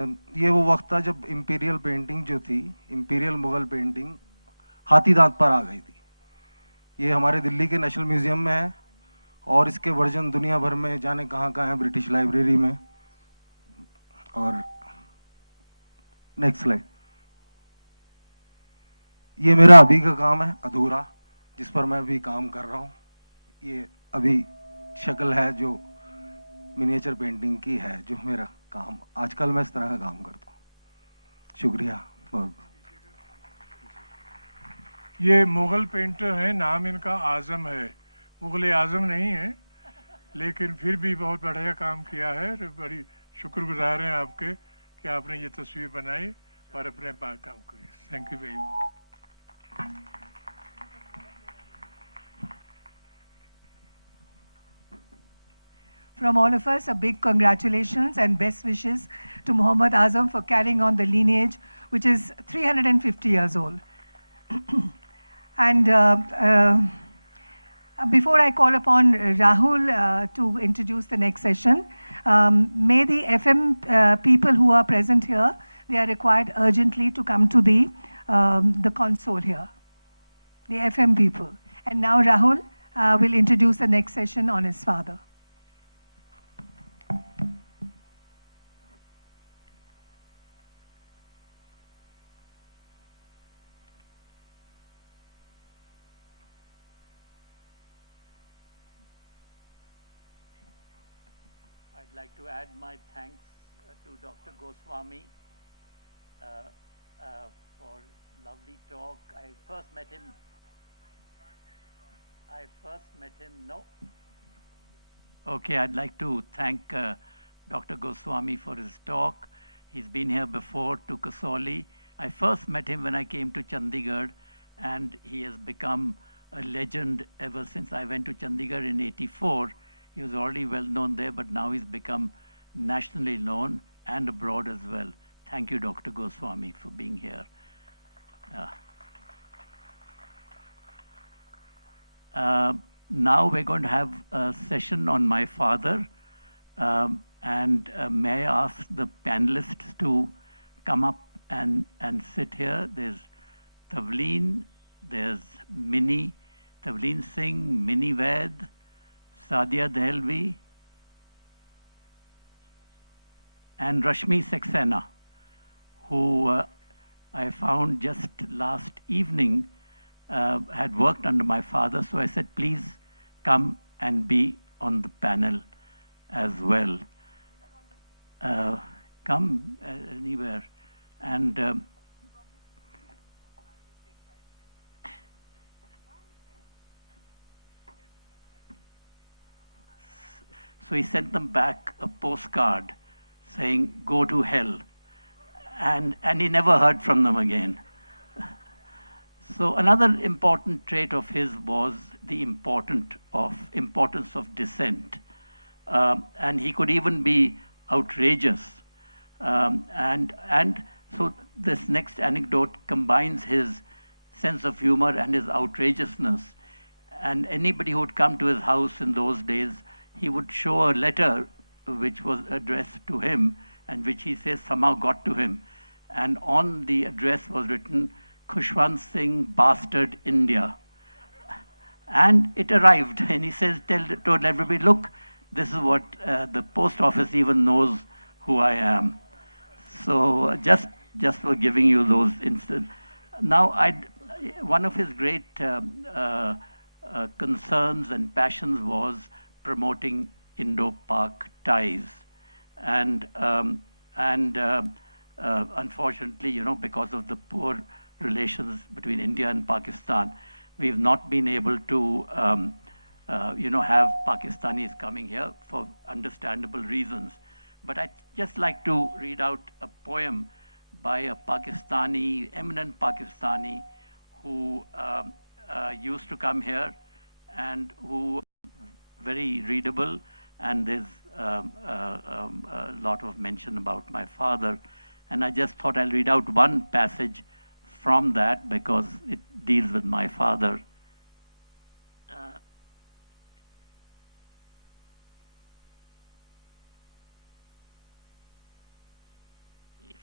ये वो वक्त था जब इम्पीरियल पेंटिंग जो थी, इम्पीरियल मुगल पेंटिंग हाथी दांत पर आ गई थी। ये हमारे दिल्ली के नेशनल म्यूजियम में है और इसके वर्जन दुनिया भर में जाने कहाँ कहाँ है, ब्रिटिश लाइब्रेरी में। और नेक्स्ट स्लाइड। ये मेरा अभी का काम है अधूरा, जिस पर मैं अभी काम कर रहा हूँ। ये अभी शक्ल है जो मिनिएचर पेंटिंग की है, जो मेरा काम आजकल मैं इस तरह का काम करता हूँ। शुक्रिया बहुत। ये मुगल पेंटर हैं, नाम इनका आजम है, मुगल आजम नहीं है, लेकिन फिर भी बहुत बढ़िया काम किया है। बड़ी शुक्रगुजार हैं आपके कि आपने ये तस्वीर बनाई और अपने काम की। Thank you very much. From all of us, a big congratulations and best wishes to Muhammad Azam for carrying on the lineage, which is 350 years old. And before I call upon Rahul to introduce the next session, may the FM people who are present here, they are required urgently to come to the console here, the FM people. And now Rahul will introduce the next session on his father. I'd like to add my thanks to Dr. Goswami for lovely talk. I first met him. No. Okay, I'd like to thank Dr. Goswami for his talk. He's been here before to Kasoli. I first met him when I came to Chandigarh, and he has become a legend ever since I went to Chandigarh in '84. He was already well known there, but now he's become nationally known and abroad as well. Thank you, Dr. Goswami, for being here. Now we're going to have a session on my father. And may I ask the panelists to come up and sit here. There's Tavleen, there's Minnie, Tavleen Singh, Minnie Vaid, Sadia Dehlvi, and Rashmi Saxena, who I found just last evening had worked under my father. So I said, please come and be on the panel as well. Come anywhere. And so he sent them back a postcard saying, go to hell. And he never heard from them again. So another important trait of his was the importance of dissent. And he could even be outrageous. And so this next anecdote combines his sense of humor and his outrageousness. And anybody who would come to his house in those days, he would show a letter which was addressed to him and which he says somehow got to him. And on the address was written, Khushwant Singh, Bastard, India. And it arrived, and he says, told everybody, look, this is what the post office even knows who I am. So just for giving you those instances. Now, one of his great concerns and passions was promoting Indo-Pak ties. And unfortunately, because of the poor relations between India and Pakistan, we've not been able to, have Pakistanis coming here for understandable reasons. But I'd just like to read out a poem by a Pakistani, eminent Pakistani, who used to come here and who very readable, and there's a lot of mention about my father. And I just thought I'll read out one passage from that because it deals with my father.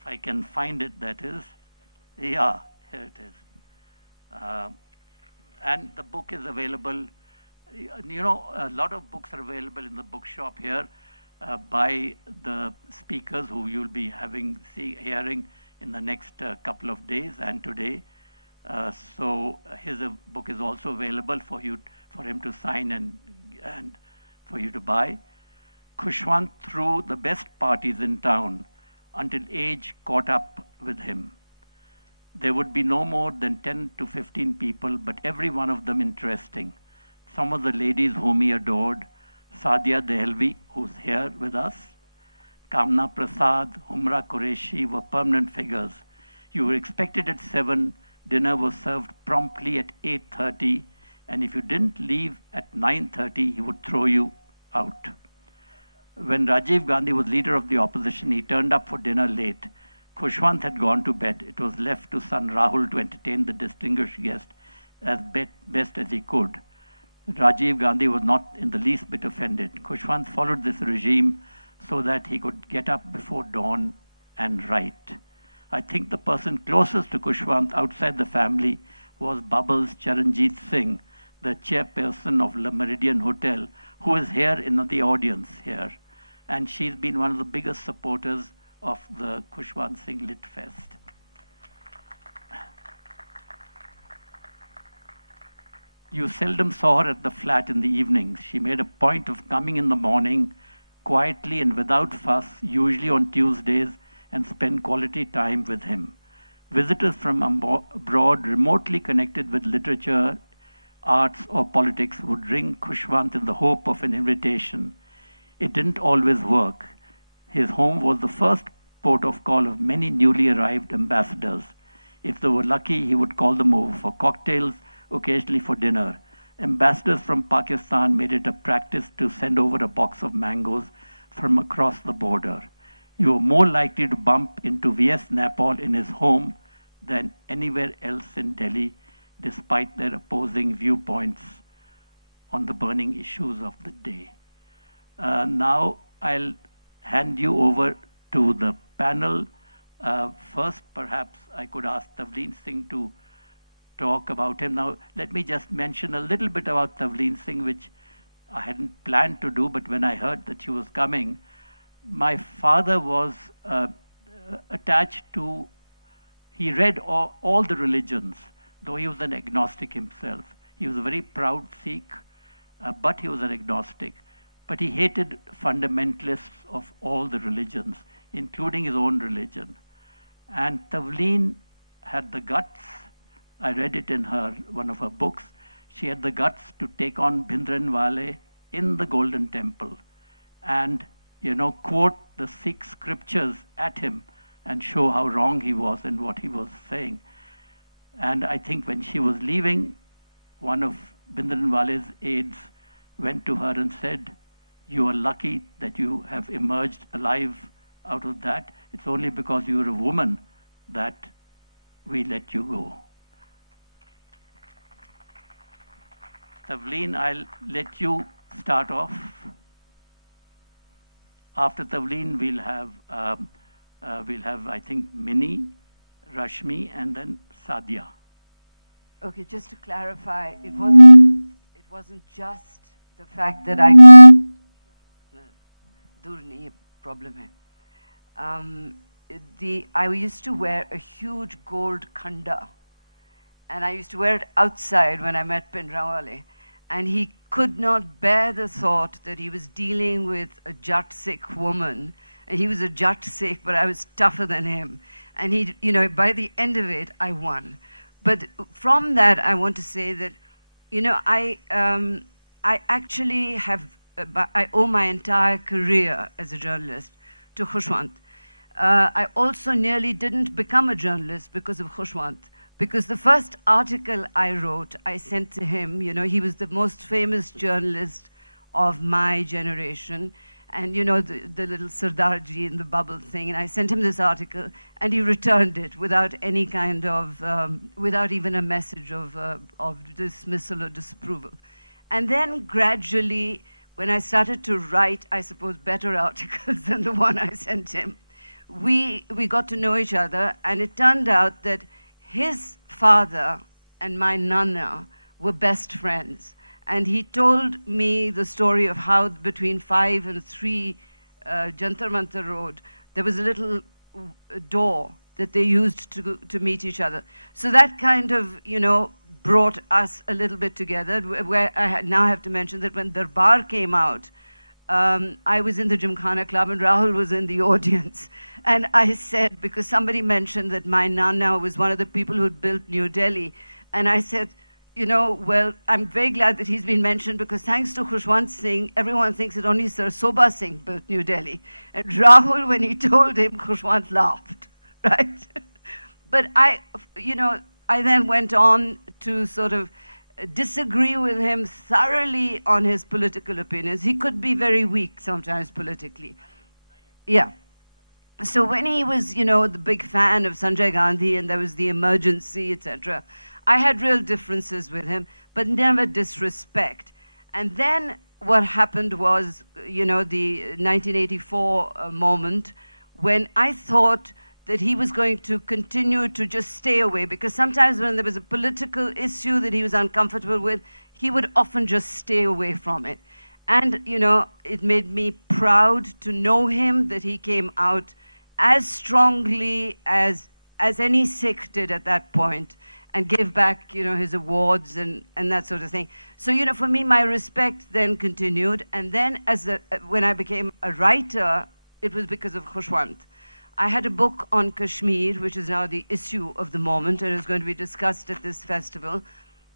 I can find it, that is. Yeah, here it is. And the book is available. You know, a lot of books are available in the bookshop here by the speakers who you'll be hearing in the next couple of days and today. So his book is also available for him to sign and for you to buy. Khushwant threw the best parties in town until age caught up with him. There would be no more than 10 to 15 people, but every one of them interesting. Some of the ladies whom he adored, Sadia Dehlvi, who's here with us, Kamna Prasad, Humra Qureshi were permanent figures. You were expected at 7, dinner was served promptly at 8:30, and if you didn't leave at 9:30, he would throw you out. When Rajiv Gandhi was leader of the opposition, he turned up for dinner late. Khushwant had gone to bed. It was left to son Rahul to entertain the distinguished guest as best as he could. Rajiv Gandhi was not in the least bit offended. Khushwant followed this regime so that he could get up before dawn and write. I think the person closest to Khushwant outside the family was Bubbles Charanjit Singh, the chairperson of Le Meridian Hotel, who is here in the audience here. And she's been one of the biggest supporters of the Khushwant Singh Lit Fest. You seldom saw her at the flat in the evenings. She made a point of coming in the morning, quietly and without fuss, usually on Tuesdays, and spend quality time with him. Visitors from abroad remotely connected with literature, arts, or politics would ring Khushwant in the hope of an invitation. It didn't always work. His home was the first port of call of many newly arrived ambassadors. If they were lucky, he would call them over for cocktails, occasionally for dinner. Ambassadors from Pakistan made it a practice to send over a box of mangoes from across the border. You were more likely to bump into V.S. Naipaul in his home than anywhere else in Delhi, despite their opposing viewpoints on the burning issues of the day. Now I'll hand you over to the panel. First, perhaps I could ask Tavleen Singh to talk about him. Now, let me just mention a little bit about Tavleen Singh, which I hadn't planned to do, but when I heard that she was coming, my father was attached to, he read all the religions, though he was an agnostic himself. He was a very proud Sikh, but he was an agnostic. But he hated fundamentalists of all the religions, including his own religion. And Tavleen had the guts, I read it in one of her books, she had the guts to take on Bhindranwale in the Golden Temple and, quote the Sikh scriptures at him and show how wrong he was in what he was saying. And I think when she was leaving, one of Bhindranwale's aides went to her and said, "You are lucky that you have emerged alive out of that. It's only because you're a woman that we let you go." Tavleen, I'll let you start off. After Tavleen, we'll have, I think, Minnie, Rashmi, and then Sadia. Okay, just to clarify, it wasn't just the fact that I used to wear a huge gold khanda, and I used to wear it outside when I met Bhindranwale, and he could not bear the thought that he was dealing with a Jat Sikh woman, and he was a Jat Sikh, but I was tougher than him, and he, by the end of it, I won. But from that, I want to say that, I actually I owe my entire career as a journalist to Khushwant. I also nearly didn't become a journalist because of Khushwant, because the first article I wrote, I sent to him. He was the most famous journalist of my generation, and the little Sardarji in the bubble thing, and I sent him this article, and he returned it without any kind of, without even a message of dismissal or disapproval. And then gradually, when I started to write, I suppose, better articles than the one I sent him, we got to know each other, and it turned out that his father and my nana were best friends. And he told me the story of how between 5 and 3 Jantar Mantar Road, there was a little door that they used to meet each other. So that kind of, brought us a little bit together, where I now have to mention that when Darbar came out, I was in the Gymkhana Club and Rahul was in the audience. And I said, because somebody mentioned that my Nana was one of the people who built New Delhi, and I said, well, I'm very glad that he's been mentioned, because thanks to Khushwant Singh, everyone thinks that only Sir Sobha Singh built New Delhi. And Rahul, when he told him, Khushwant laughed, right? But I then went on to sort of disagree with him thoroughly on his political opinions. He could be very weak sometimes politically. Yeah. So when he was, the big fan of Sanjay Gandhi and there was the emergency, etc., I had real differences with him, but never disrespect. And then what happened was, the 1984 moment when I thought that he was going to continue to just stay away, because sometimes when there was a political issue that he was uncomfortable with, he would often just stay away from it. And, it made me proud to know him, that he came out as strongly as any Sikh did at that point, and gave back, his awards and that sort of thing. So, for me, my respect then continued. And then when I became a writer, it was because of Khushwant. I had a book on Kashmir, which is now the issue of the moment, and is going to be discussed at this festival.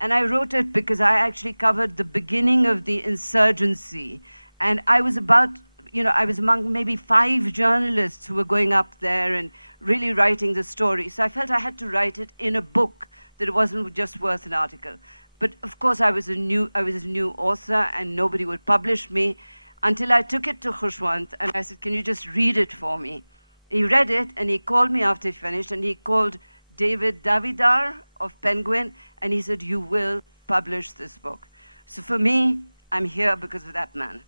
And I wrote it because I actually covered the beginning of the insurgency. And I was I was among maybe 5 journalists who were going up there and really writing the story. So I felt I had to write it in a book, that it wasn't just worth an article. But of course, I was a new author, and nobody would publish me until I took it to Khushwant, and I said, can you just read it for me? He read it, and he called me after he finished, and he called David Davidar of Penguin, and he said, you will publish this book. So for me, I'm here because of that man.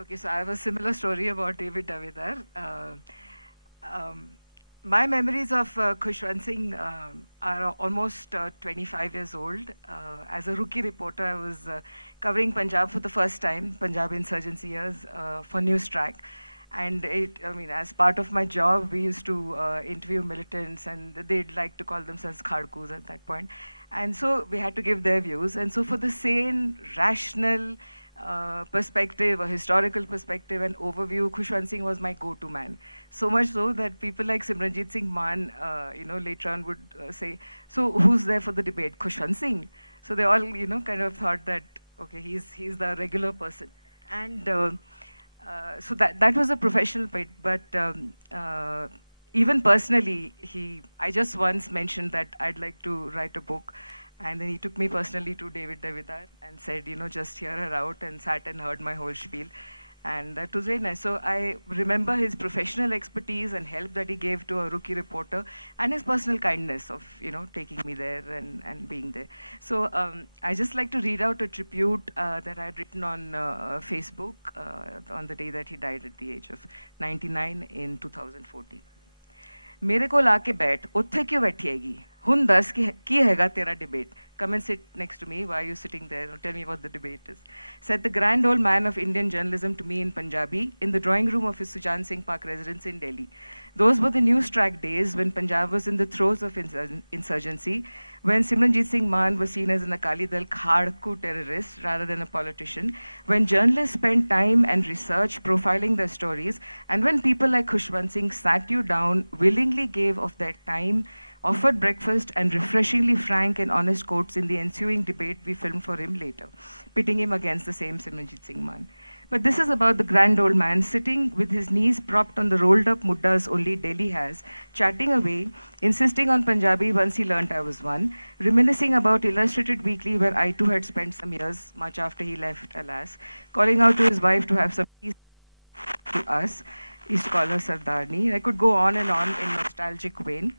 Okay, so I have a similar story about David Davidar. My memories of Khushwant Singh are almost 25 years old. As a rookie reporter, I was covering Punjab for the first time, Punjab insurgency years, for Newstrack. And as part of my job, we used to interview militants, and they'd like to call themselves khadkus at that point. And so we had to give their views. And so for the sane, rational perspective, a historical perspective and overview, Khushwant Singh was my go-to man. So much so that people like Simranjit Singh Mann, later on would say, so who's there for the debate? Khushwant Singh. So they all, kind of thought that, okay, he's the regular person. And so that was a professional bit, but even personally, I just once mentioned that I'd like to write a book. And then he took me personally to David Davidar and said, just hear her out, and sat and heard my whole spiel. And that was very nice. So I remember his professional expertise and help that he gave to a rookie reporter, and his personal kindness of, taking me there and being there. So I just like to read out a tribute that I had written on Facebook on the day that he died at the age of 99 in 2014. मेरे को लाके बैठ उत्थे क्यों बैठी हैगी हुन दस की हैगा तेरा debate. Come and sit next to me. Why are you sitting there? Tell me what the debate is. Said the grand old man of Indian journalism to me in Punjabi in the drawing room of his Sujan Singh Park residence in Delhi. Those were the Newstrack days when Punjab was in the throes of insurgency, when Simranjit Singh Mann was seen as an Akali Dal khadku terrorist rather than a politician, when journalists spent time and research profiling their stories, and when people like Khushwant Singh sat you down, willingly gave of their time, offered breakfast and refreshingly frank and honest quotes in the ensuing debate we filmed for him later, pitting him against the same Simranjit Singh Mann. But this is about the grand old man sitting with his knees propped on the rolled up muddas only Delhi has, chatting away, insisting on Punjabi once he learnt I was one, reminiscing about Illustrated Weekly where I too had spent some years, much after he left, alas, calling out to his wife to have some peace to us, he used to call her Sardarni. I could go on in nostalgic vein.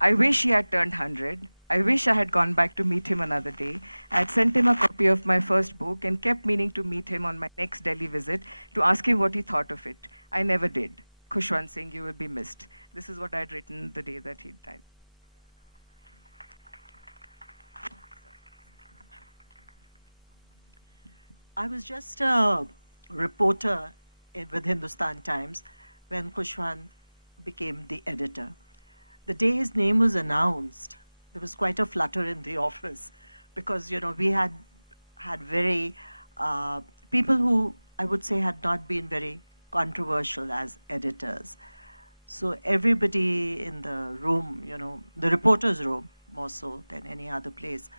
I wish he had turned 100. I wish I had gone back to meet him another day. I had sent him a copy of my first book and kept meaning to meet him on my next Delhi visit to ask him what he thought of it. I never did. Khushwant Singh, you will be missed. This is what I had written the day that he died. I was just a reporter with Hindustan Times when Khushwant became the editor. The day his name was announced, there was quite a flutter in the office because, you know, we had very, people who I would say had not been very controversial as editors. So everybody in the room, you know, the reporter's room more so than any other place,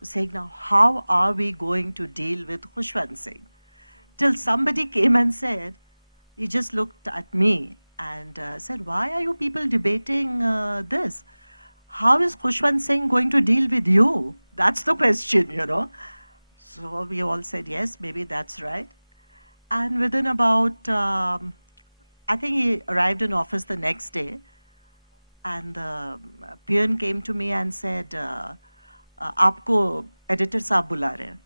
was saying, now how are we going to deal with Khushwant Singh? Till somebody came and said, he just looked at me and said, why are you people debating this? How is Khushwant Singh going to deal with you? That's the question, you know. So we all said, yes, maybe that's right. And within about, I think he arrived in office the next day, and the peon came to me and said, "Aapko editor saab bula rahe."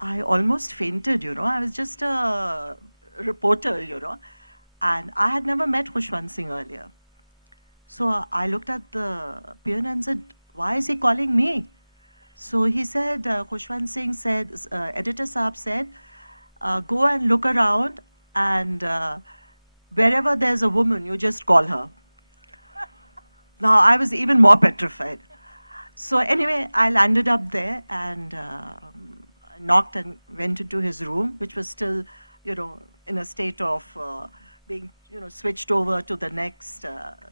I almost fainted, you know. I was just a reporter, you know, and I had never met Khushwant Singh earlier. So I looked at the peon and said, "Why is he calling me?" So he said, Khushwant Singh said, editor saab said, go and look around, and wherever there's a woman, you just call her. Now, I was even more petrified. So anyway, I landed up there and knocked and went into his room, which was still, you know, in a state of being, you know, switched over to the next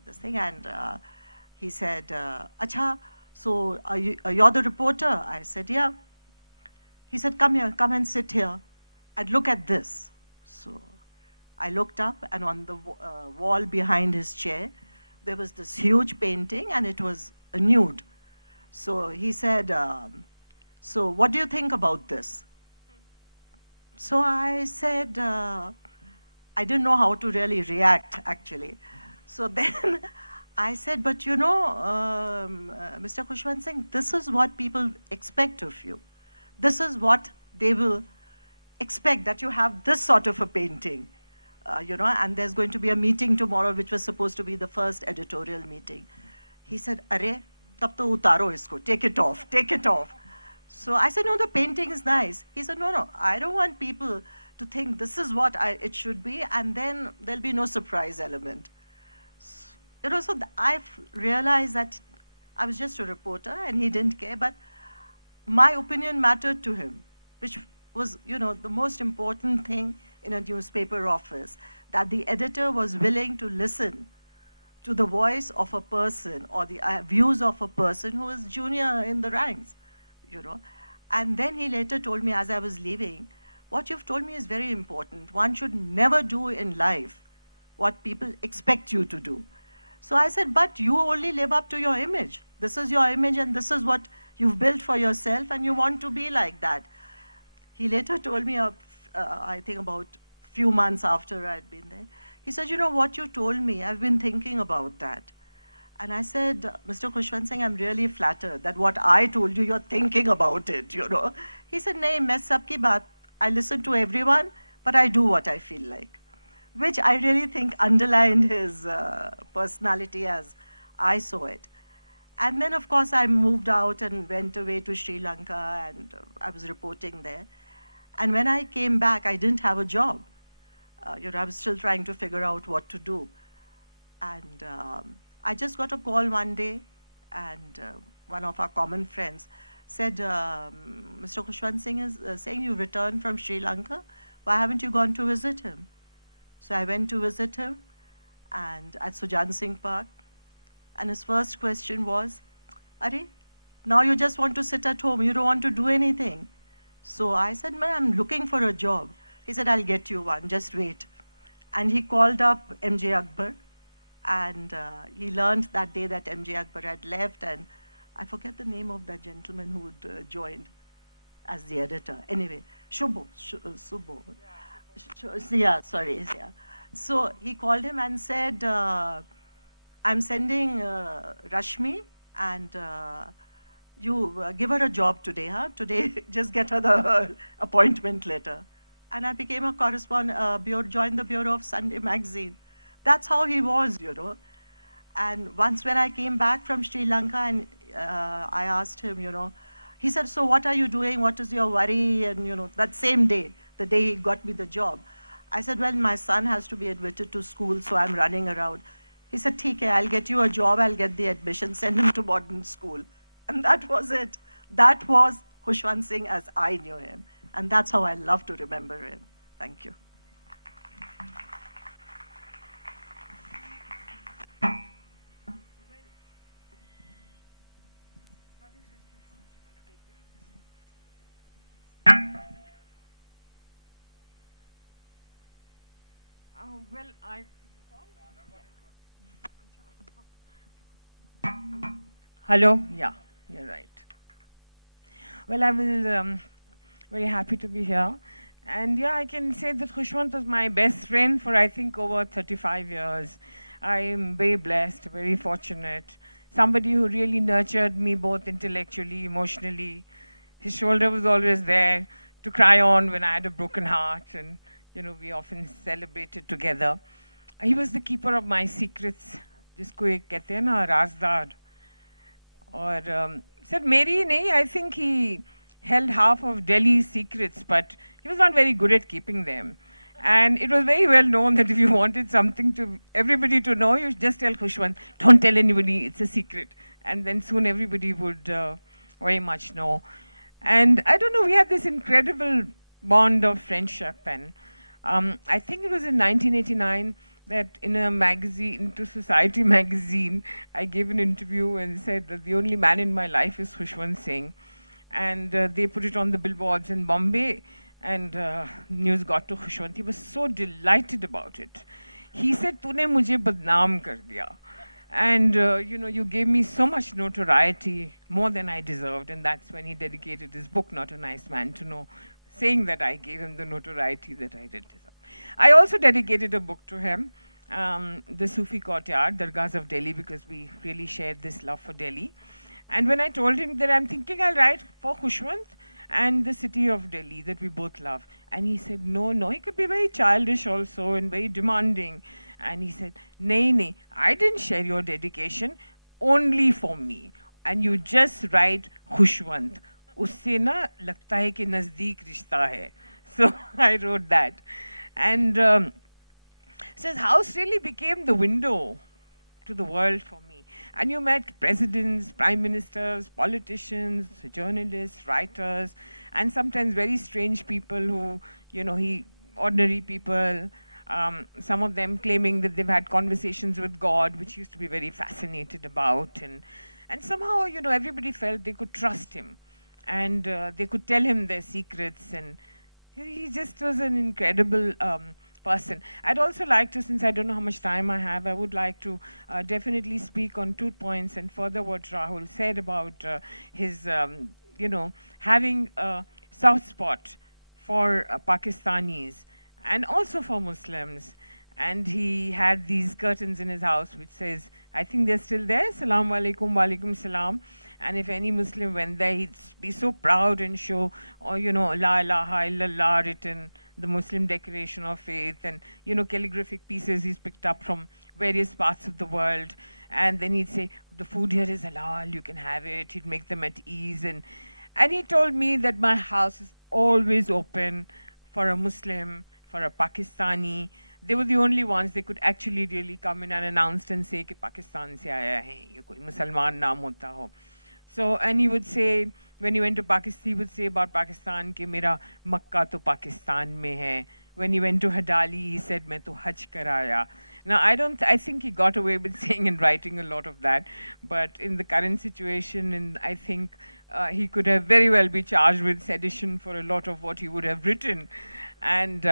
this thing. And he said, Acha, so you're the reporter? I said, yeah. He said, come here, come and sit here and look at this. So I looked up, and on the wall behind his chair, there was this huge painting, and it was a nude. So he said, so what do you think about this? So I said, I didn't know how to really react, actually. So then I said, but you know, Mr. Khushwant Singh, this is what people expect of you. This is what they will expect, that you have this sort of a painting, you know, and there's going to be a meeting tomorrow, which was supposed to be the first editorial meeting. He said, Arre, tab to utaro isko, take it off, take it off. So I said, no, the painting is nice. He said, no, I don't want people to think this is what it should be, and then there'll be no surprise element. You know, so I've realized that I was just a reporter and he didn't care, but my opinion mattered to him, which was, you know, the most important thing in a newspaper office, that the editor was willing to listen to the voice of a person or the views of a person who is junior in the ranks, you know. And then he later told me as I was leaving, what you've told me is very important. One should never do in life what people expect you to do. So I said, but you only live up to your image. This is your image and this is what you've built for yourself and you want to be like that. He later told me, I think about a few months after I'd been there, he said, you know what you told me, I've been thinking about that. And I said, Mr. Khushwant Singh, I'm really flattered that what I told you, you're thinking about it, you know. He said, nahi, main sab ki baat, I listen to everyone, but I do what I feel like, which I really think underlined his personality as I saw it. And then, of course, I moved out and went away to Sri Lanka, and I was reporting there. And when I came back, I didn't have a job. You know, I was still trying to figure out what to do. And I just got a call one day, and one of our common friends said, Mr. Khushwant Singh is saying you returned from Sri Lanka. Why haven't you gone to visit him? So I went to visit him and at Sujan Singh Park. And his first question was, Are, now you just want to sit at home. You don't want to do anything. So I said, man, I'm looking for a job. He said, I'll get you one, just wait. And he called up MJ Akbar, and he learned that day that MJ Akbar had left, and I forget the name of that gentleman who had joined as the editor. Anyway, Subbo. Yeah, sorry. Yeah. So he called him and said, I'm sending Rashmi and you give her a job today, huh? Today, just get her the appointment letter. And I became a correspondent, joined the bureau of Sunday magazine. That's how he was, you know. And once when I came back from Sri Lanka and I asked him, you know, he said, so what are you doing? What is your worry? And, you know, that same day, the day he got me the job, I said, well, my son has to be admitted to school, so I'm running around. He said, "Theek hai, I'll get you a job, I'll get the admission, send him to modern school." And that was it. That was Khushwant Singh as I knew him. And that's how I love to remember him. Thank you. Well, Hello? Yeah, you're right. Well, I was very happy to be here. And yeah, I can say that Khushwant was my best friend for, I think, over 35 years. I am very blessed, very fortunate. Somebody who really nurtured me both intellectually, emotionally. His shoulder was always there to cry on when I had a broken heart. And, you know, we often celebrated together. He was the keeper of my secrets. जिसको एक कहते हैं ना राजदार और said मेरी नहीं, I think he held half of Delhi's secrets, but he was not very good at keeping them. And it was very well known that if you wanted something to everybody to know, you just tell Khushwant, don't tell anybody, it's a secret. And then soon everybody would very much know. And I don't know, we had this incredible bond of friendship. And I think it was in 1989 that in a magazine, Into Society magazine, I gave an interview and said that the only man in my life is Khushwant Singh. And they put it on the billboards in Bombay, and news got to Khushwant. He was so delighted about it. He said, "Tune mujhe badnaam kar diya." And you know, you gave me so much notoriety, more than I deserved. And that's when he dedicated his book, Not a Nice Man to Know, saying that I gave him the notoriety that I did deserve. I also dedicated a book to him, The Sufi Courtyard, Dargahs of Delhi, because we really shared this love for Delhi. And when I told him that I'm thinking I'll write for Khushwant and the city of Delhi that we both love. And he said, no, he could be very childish also and very demanding. And he said, nahi, I didn't share your dedication, only for me. And you just write Khushwant. Usse na lagta hai ki nazdeek rishta hai. So I wrote that. And so his house really became the window to the world for me. And you met presidents, prime ministers, politicians, journalists, writers, and sometimes very strange people who, you know, ordinary people, some of them claiming that they've had conversations with God, which used to be very fascinated about. And somehow, you know, everybody felt they could trust him. And they could tell him their secrets. And he just was an incredible person. I'd also like to, since I don't know how much time I have, I would like to definitely speak on 2 points and further what Rahul said about his, you know, having a soft spot for Pakistanis and also for Muslims. And he had these curtains in his house which says, I think they're still there, Salaam alaikum, wa alaikum salam. And if any Muslim went there, he'd be so proud and show, or, you know, La ilaha illallah written, the Muslim declaration of faith, and, you know, calligraphic pieces he's picked up from various parts of the world. And then he'd say, the food here is halal, you can have it. He'd make them at ease. And he told me that my house is always open for a Muslim, for a Pakistani. They were the only ones they could actually really come in unannounced and say कि Pakistan से आया है, ये कोई मुसलमान नाम होता हो. So, and he would say, when he went to Pakistan, he would say about Pakistan कि मेरा मक्का तो पाकिस्तान में है. When he went to Hadali, he said, मैं तो हज कराया. Now, I think he got away with saying and writing a lot of that. But in the current situation, I think he could have very well be charged with sedition for a lot of what he would have written. And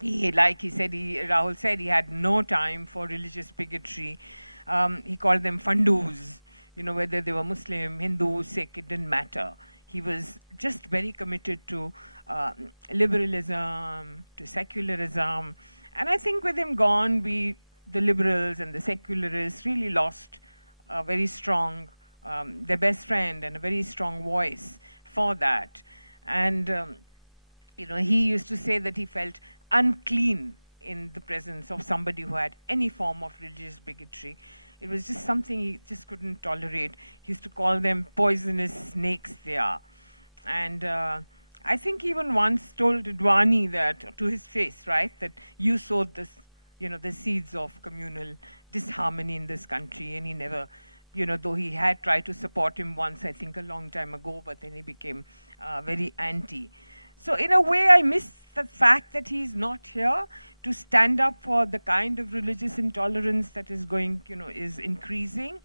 like he said, Rahul said, he had no time for religious bigotry. He called them fundus. You know, whether they were Muslim, Hindu, Sikh, it didn't matter. He was just very committed to liberalism, to secularism. And I think with him gone, the liberals and the secularists really lost a very strong, their best friend and a very strong voice for that. And he used to say that he felt unclean in the presence of somebody who had any form of religious bigotry. It was just something he just couldn't tolerate. He used to call them poisonous snakes they are. And I think he even once told Advani that, to his face, right, that you sowed this, the seeds of communal disharmony in this country, and he never, though he had tried to support him once, I think a long time ago, but then he became very anti. So in a way, I miss the fact that he's not here to stand up for the kind of religious intolerance that is going, is increasing.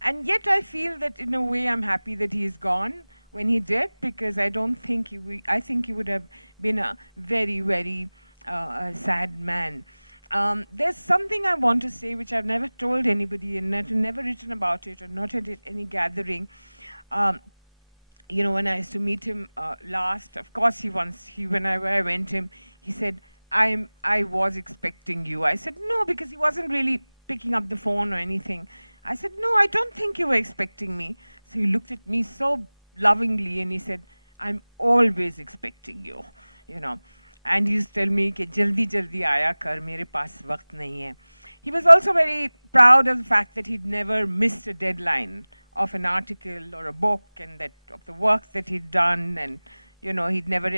And yet I feel that in a way I'm happy that he's gone when he did, because I don't think I think he would have been a very, very sad man. There's something I want to say which I've never told anybody and never written about it or not at any gathering. When I used to meet him last, of course when I went to him, he said, I was expecting you. I said, no, because he wasn't really picking up the phone or anything. I said, no, I don't think you were expecting me. So he looked at me so lovingly and he said, I'm always expecting you, And he used to tell me, कि जल्दी जल्दी आया कर, मेरे पास वक्त नहीं है. He was also very proud of the fact that he'd never missed a deadline of an article or a book, and that of the work that he'd done, and he'd never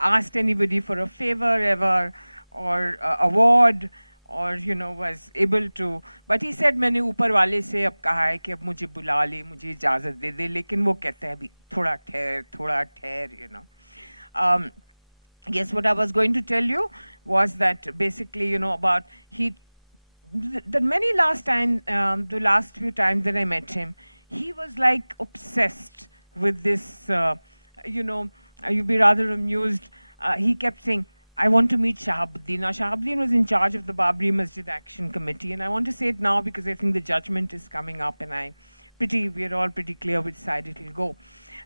asked anybody for a favor ever or award, or was able to. But he said, मैंने ऊपर वाले से अब कहा है कि अब मुझे बुला ले, मुझे इजाजत दे दे, लेकिन वो कहता है अभी थोड़ा ठहर. Yes, what I was going to tell you was that basically, about the last few times that I met him, he was like obsessed with this, you'd be rather amused. He kept saying, I want to meet Shahabuddin. Now, Shahabuddin was in charge of the Babri Masjid Action Committee, and I want to say it now because I think the judgment is coming up, and we're all pretty clear which side it will go.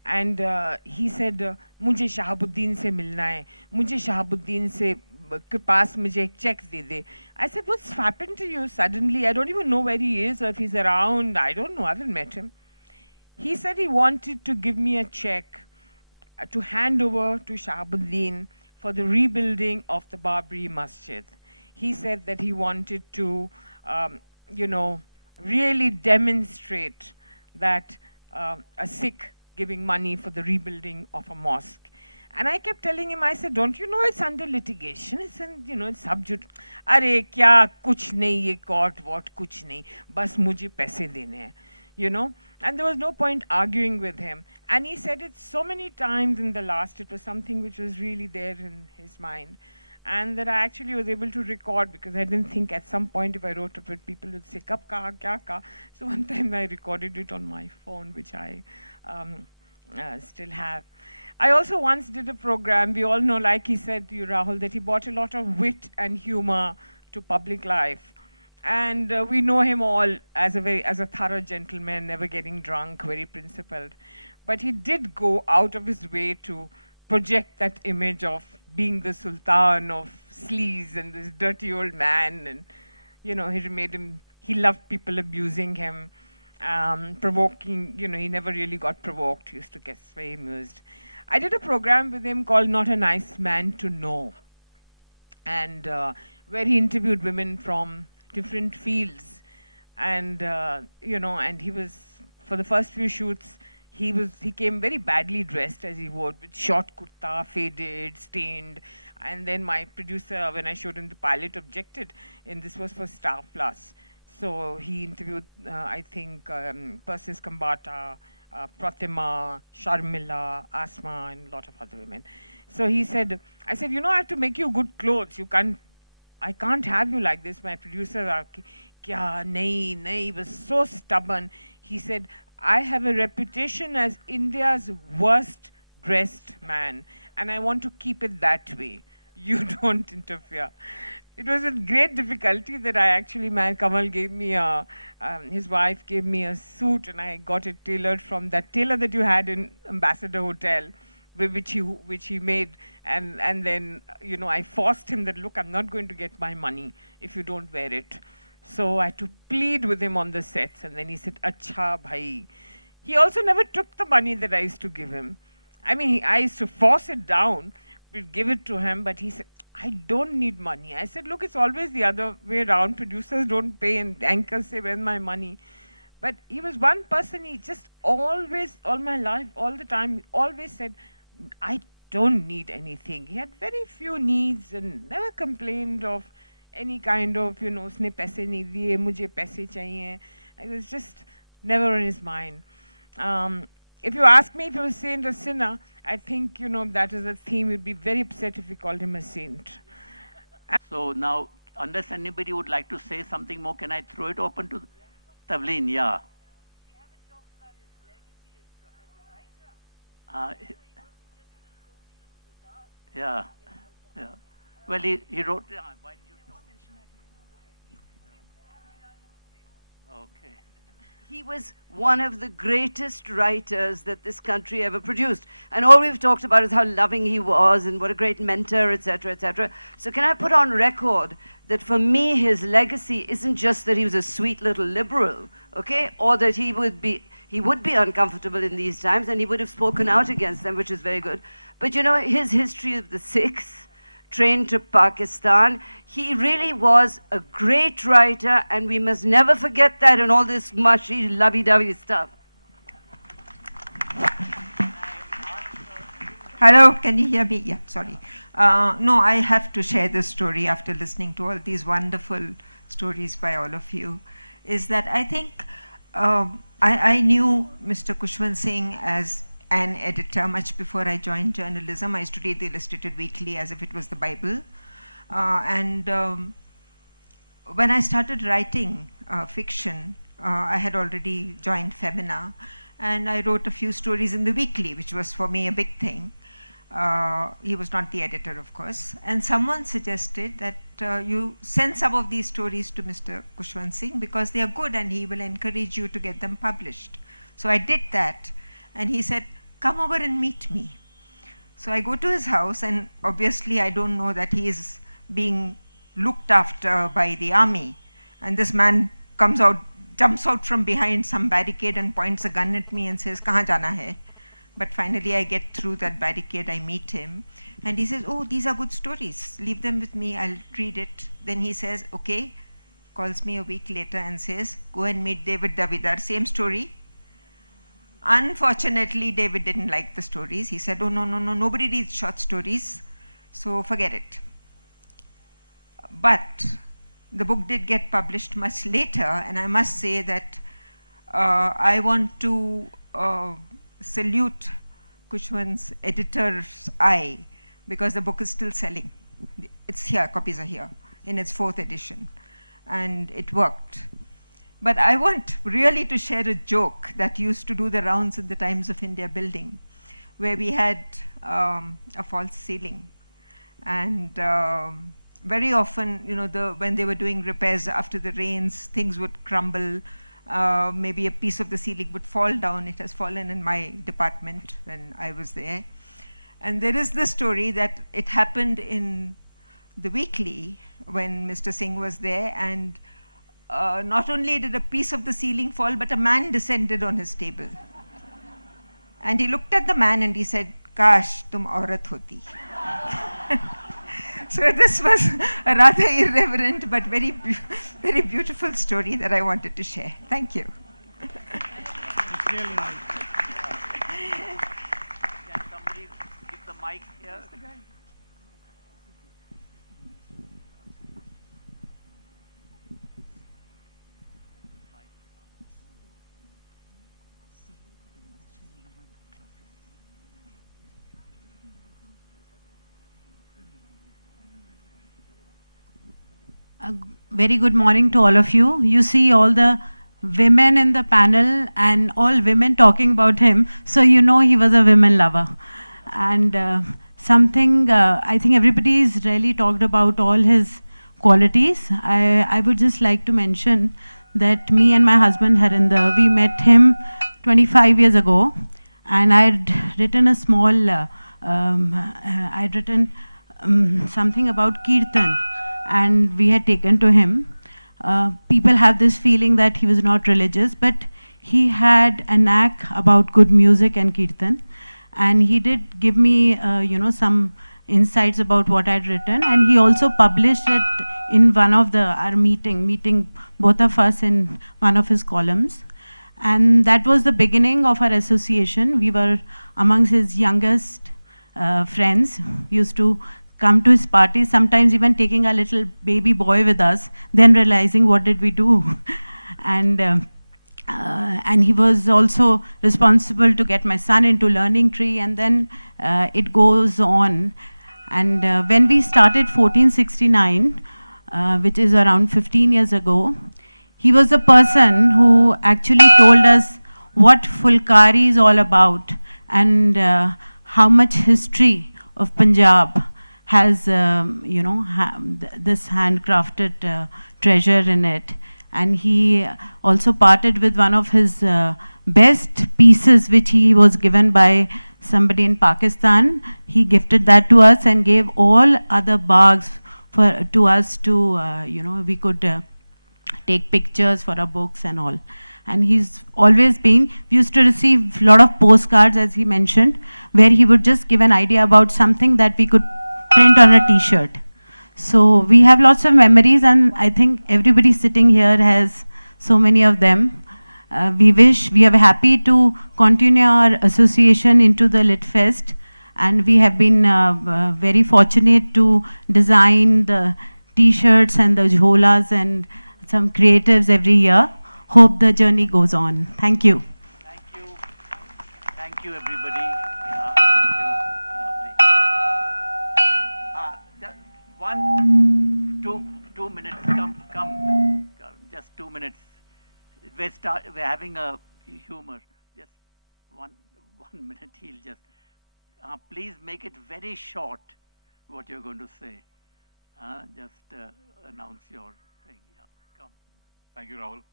And he said, मुझे Shahabuddin से मिलना है, मुझे Shahabuddin से के पास मुझे एक check they they. I said, what's happened to you suddenly? I don't even know where he is or if he's around. I don't know. I haven't met him. He said he wanted to give me a check to hand over to Shahabuddin for the rebuilding of the Babri Masjid. He said that he wanted to, really demonstrate that a Sikh giving money for the rebuilding of a mosque. And I kept telling him, I said, don't you know it's under litigation? It's it's subjudice. Are kya kuch nahi, ye court, what kuch nahi. Bas mujhe paise dene hai. And there was no point arguing with him. And he said it so many times in the last, it was something which was really there in his mind. And that I actually was able to record, because I didn't think at some point if I wrote of it, people would say, kab kaha, kya kaha. So one time I recorded it on my phone, which I still have. I also once did a program, we all know, like he said to you, Rahul, that he brought a lot of wit and humor to public life. And we know him all as a thorough gentleman, never getting drunk, very principled. But he did go out of his way to project that image of being the sultan of sleaze and this dirty old man. And, he loved people abusing him, provoking, he never really got provoked. He used to get very amused. I did a program with him called Not a Nice Man to Know, and where he interviewed women from different fields. And, and he was, for the first few shoots, he came very badly dressed, as he would, with short kurta, faded, stained. And then my producer, when I showed him the pilot, objected, and this was for Star Plus. So he interviewed, I think, Persis Kambata, Pratima, Sharmila, Asma, and a lot of other women. So I said, I have to make you good clothes. I can't have you like this. My producer, kya, nahi, he was so stubborn. He said, I have a reputation as India's worst dressed man, and I want to keep it that way. You don't interfere. It was with great difficulty that I actually, Kamal gave me his wife gave me a suit, and I got it tailored from that tailor that you had in Ambassador Hotel, which he made. And then, I forced him that, look, I'm not going to get my money if you don't wear it. So I had to plead with him on the sets, and then he said, "Acha bhai." He also never took the money that I used to give him. I mean, I used to force it down, we'd give it to him, but he said, "I don't need money." I said, "Look, it's always the other way around. Producers don't pay and anchors say, 'Where's my money?'" But he was one person, he just always, all my life, all the time, he always said, "I don't need anything." He had very few needs and never complained of any kind of, usne paise nahi diye, mujhe paise chahiye. It was just never on his mind. If you ask me if he was a saint or sinner, I think, that is a theme. We'd be very upset if we called him a saint. So now, unless anybody would like to say something more, can I throw it open to Tavleen? Yeah. We haven't talked about his legacy as a writer. Yeah, yeah. Well, he wrote. Why did you talk? Okay. He was one of the greatest writers that this country ever produced. And all we've talked about is how loving he was and what a great mentor, etc., etc. So can I put on record that for me, his legacy isn't just that he was a sweet little liberal, okay, or that he would be uncomfortable in these times and he would have spoken out against them, which is very good. But his history of the Sikhs, trained to Pakistan, he really was a great writer, and we must never forget that in all this mushy, lovey-dovey stuff. Hello, can you hear me? Yeah, sorry. No, I have to share this story after listening to all these wonderful stories by all of you, is that I think I knew Mr. Khushwant Singh as an editor much before I joined journalism. I used to read the Illustrated Weekly as if it was the Bible. When I started writing fiction, I had already joined Femina, and I wrote a few stories in the weekly, which was for me a big thing. He was not the editor, of course. And someone suggested that you send some of these stories to Mr. Khushwant Singh because they are good and he will encourage you to get them published. So I did that, and he said, "Come over and meet me." So I go to his house, and obviously I don't know that he is being looked after by the army. And this man jumps out from behind some barricade and points a gun at me and says, "Kahan jana hai?" But finally I get through that barricade, I meet him, and he says, "Oh, these are good stories. Leave them with me, I'll read it." Then he says, "Okay," calls me a week later and says, "Go and meet David Davidar, same story." Unfortunately, David didn't like the stories. He said, "Oh, no, nobody reads short stories, so forget it." But the book did get published much later, and I must say that I want to salute Khushwant's editor's eye, because the book is still selling. It's here, copies are here, in its 4th edition, and it worked. But I want really to share a joke that used to do the rounds in the Times of India building, where we had a false ceiling. And very often, when they were doing repairs after the rains, things would crumble. Maybe a piece of the ceiling would fall down. It has fallen in my department when I was there. And there is this story that it happened in the weekly when Mr. Singh was there, and not only did a piece of the ceiling fall, but a man descended on his table. And he looked at the man and he said, "Kash tum aurat hoti." So this was a rather irreverent but very, very beautiful story that I wanted to share. Thank you. It's really nice. Can somebody give the mic here? A very good morning to all of you. You see all the women in the panel and all women talking about him, so you know he was a women lover. And something I think everybody's really talked about all his qualities. I would just like to mention that me and my husband Harinder, we met him 25 years ago, and I'd written a small, something about Kirtan, and we had taken to him. people have this feeling that he was not religious, but he had a knack about good music and kirtan. And he did give me, some insights about what I'd written. And he also published it in one of our meeting both of us in one of his columns. And that was the beginning of our association. We were amongst his youngest friends. We used to come to his parties, sometimes even taking a little baby boy with us, then realizing what did we do. And he was also responsible to get my son into Learning Tree, and then it goes on. And when we started 1469, which is around 15 years ago, he was the person who actually told us what Fulkari is all about, and how much history of Punjab has, this handcrafted treasure in it. And he also parted with one of his best pieces, which he was given by somebody in Pakistan. He gifted that to us and gave all other bags to us to, we could take pictures for our books and all. And he's always been, we used to receive a lot of postcards, as he mentioned, where he would just give an idea about something that we could print on a t-shirt. So we have lots of memories, and I think everybody sitting here has so many of them. We are happy to continue our association into the LitFest, and we have been very fortunate to design the t-shirts and the jholas and some creatives every year. Hope the journey goes on. Thank you. Thank you. Thank you, everybody. Yeah, thank you. Lovely. Two minutes. Come. Just 2 minutes. We're having a humor. Just one minute. He'll just. Please make it very short. What you're going to say. Just announce your thing. Yeah. Come. Thank you, Rahul.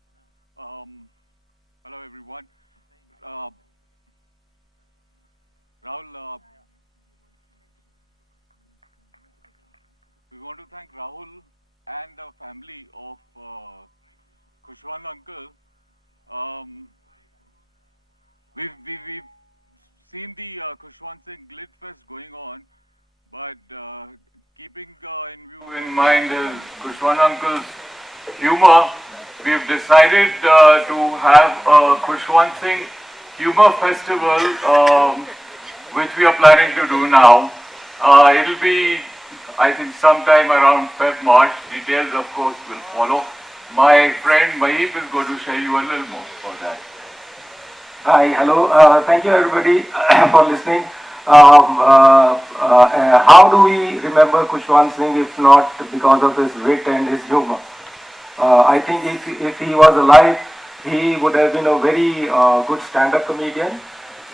Hello, everyone. Rahul, we want to thank Rahul and the family of Khushwant uncle. We've seen the Khushwant Singh LitFest going on, but keeping in mind Khushwant uncle's humor, we've decided to have a Khushwant Singh Humor Festival, which we are planning to do now. It'll be, I think, sometime around March. Details, of course, will follow. My friend Mahip is going to share you a little more for that. Hi, hello. Thank you, everybody, for listening. How do we remember Khushwant Singh if not because of his wit and his humor? I think if he was alive, he would have been a very good stand-up comedian,